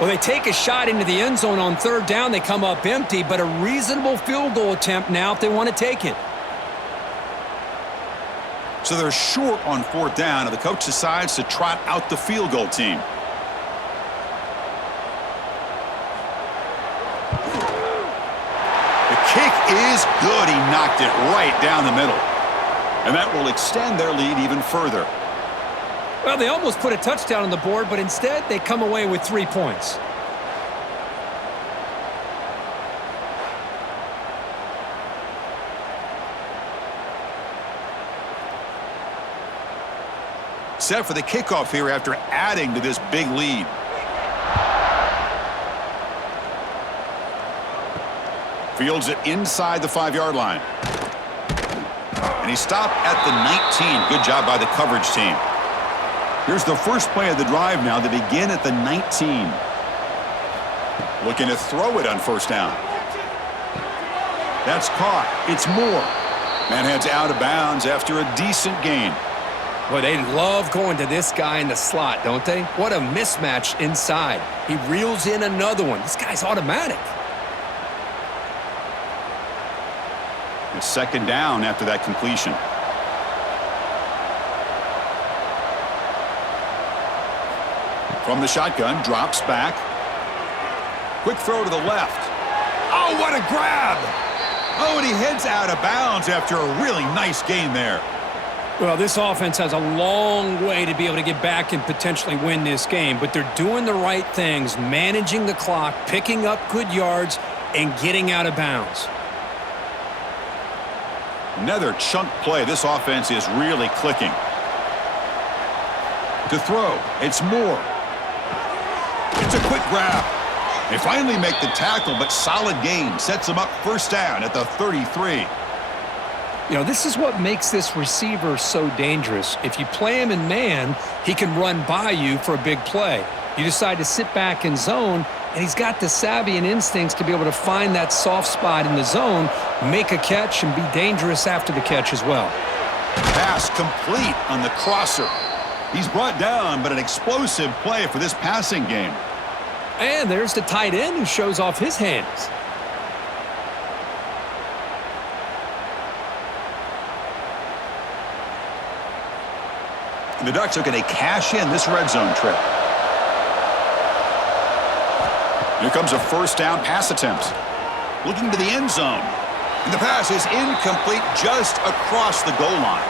Well, they take a shot into the end zone on third down. They come up empty, but a reasonable field goal attempt now if they want to take it. So they're short on fourth down, and the coach decides to trot out the field goal team. The kick is good. He knocked it right down the middle. And that will extend their lead even further. Well, they almost put a touchdown on the board, but instead they come away with 3 points. Set for the kickoff here after adding to this big lead. Fields it inside the 5-yard line. And he stopped at the 19. Good job by the coverage team. Here's the first play of the drive now. They begin at the 19. Looking to throw it on first down. That's caught. It's Moore. Man heads out of bounds after a decent gain. Boy, they love going to this guy in the slot, don't they? What a mismatch inside. He reels in another one. This guy's automatic. It's second down after that completion. From the shotgun, drops back. Quick throw to the left. Oh, what a grab! Oh, and he heads out of bounds after a really nice gain there. Well, this offense has a long way to be able to get back and potentially win this game, but they're doing the right things, managing the clock, picking up good yards, and getting out of bounds. Another chunk play. This offense is really clicking. To throw, it's Moore. It's a quick grab. They finally make the tackle, but solid gain sets them up first down at the 33. You know, this is what makes this receiver so dangerous. If you play him in man, he can run by you for a big play. You decide to sit back in zone, and he's got the savvy and instincts to be able to find that soft spot in the zone, make a catch, and be dangerous after the catch as well. Pass complete on the crosser. He's brought down, but an explosive play for this passing game. And there's the tight end who shows off his hands. The Ducks are going to cash in this red zone trip. Here comes a first down pass attempt. Looking to the end zone. And the pass is incomplete just across the goal line.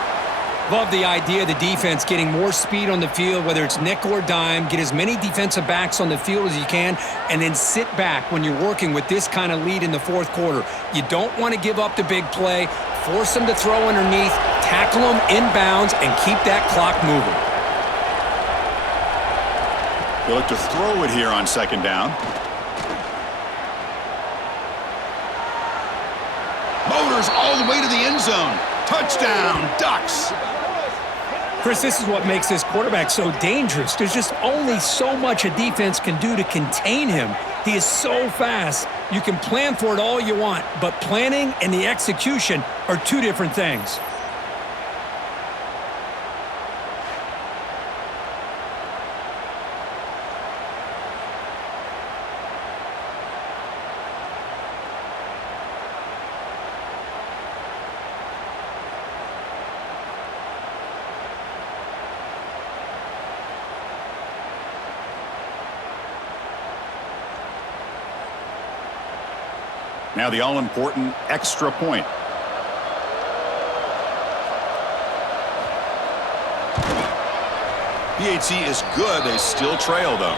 Love the idea of the defense getting more speed on the field, whether it's nickel or dime, get as many defensive backs on the field as you can, and then sit back when you're working with this kind of lead in the fourth quarter. You don't want to give up the big play, force them to throw underneath, tackle them inbounds, and keep that clock moving. They look to throw it here on second down. Motors all the way to the end zone. Touchdown, Ducks. Chris, this is what makes this quarterback so dangerous. There's just only so much a defense can do to contain him. He is so fast. You can plan for it all you want, but planning and the execution are two different things. Now the all-important extra point. PAT is good. They still trail, though.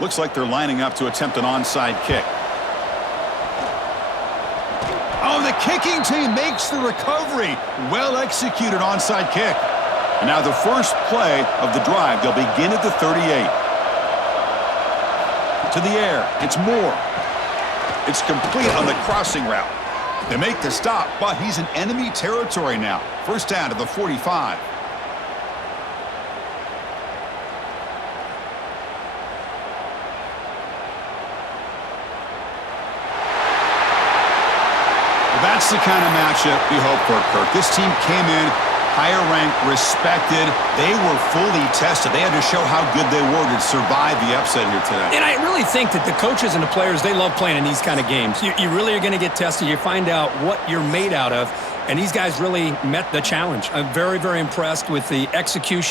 Looks like they're lining up to attempt an onside kick. Oh, the kicking team makes the recovery. Well-executed onside kick. And now the first play of the drive. They'll begin at the 38. To the air. It's Moore. It's complete on the crossing route. They make the stop, but he's in enemy territory now. First down to the 45. That's the kind of matchup we hope for, Kirk. This team came in higher ranked, respected. They were fully tested. They had to show how good they were to survive the upset here today. And I really think that the coaches and the players, they love playing in these kind of games. You really are going to get tested. You find out what you're made out of. And these guys really met the challenge. I'm very, very impressed with the execution.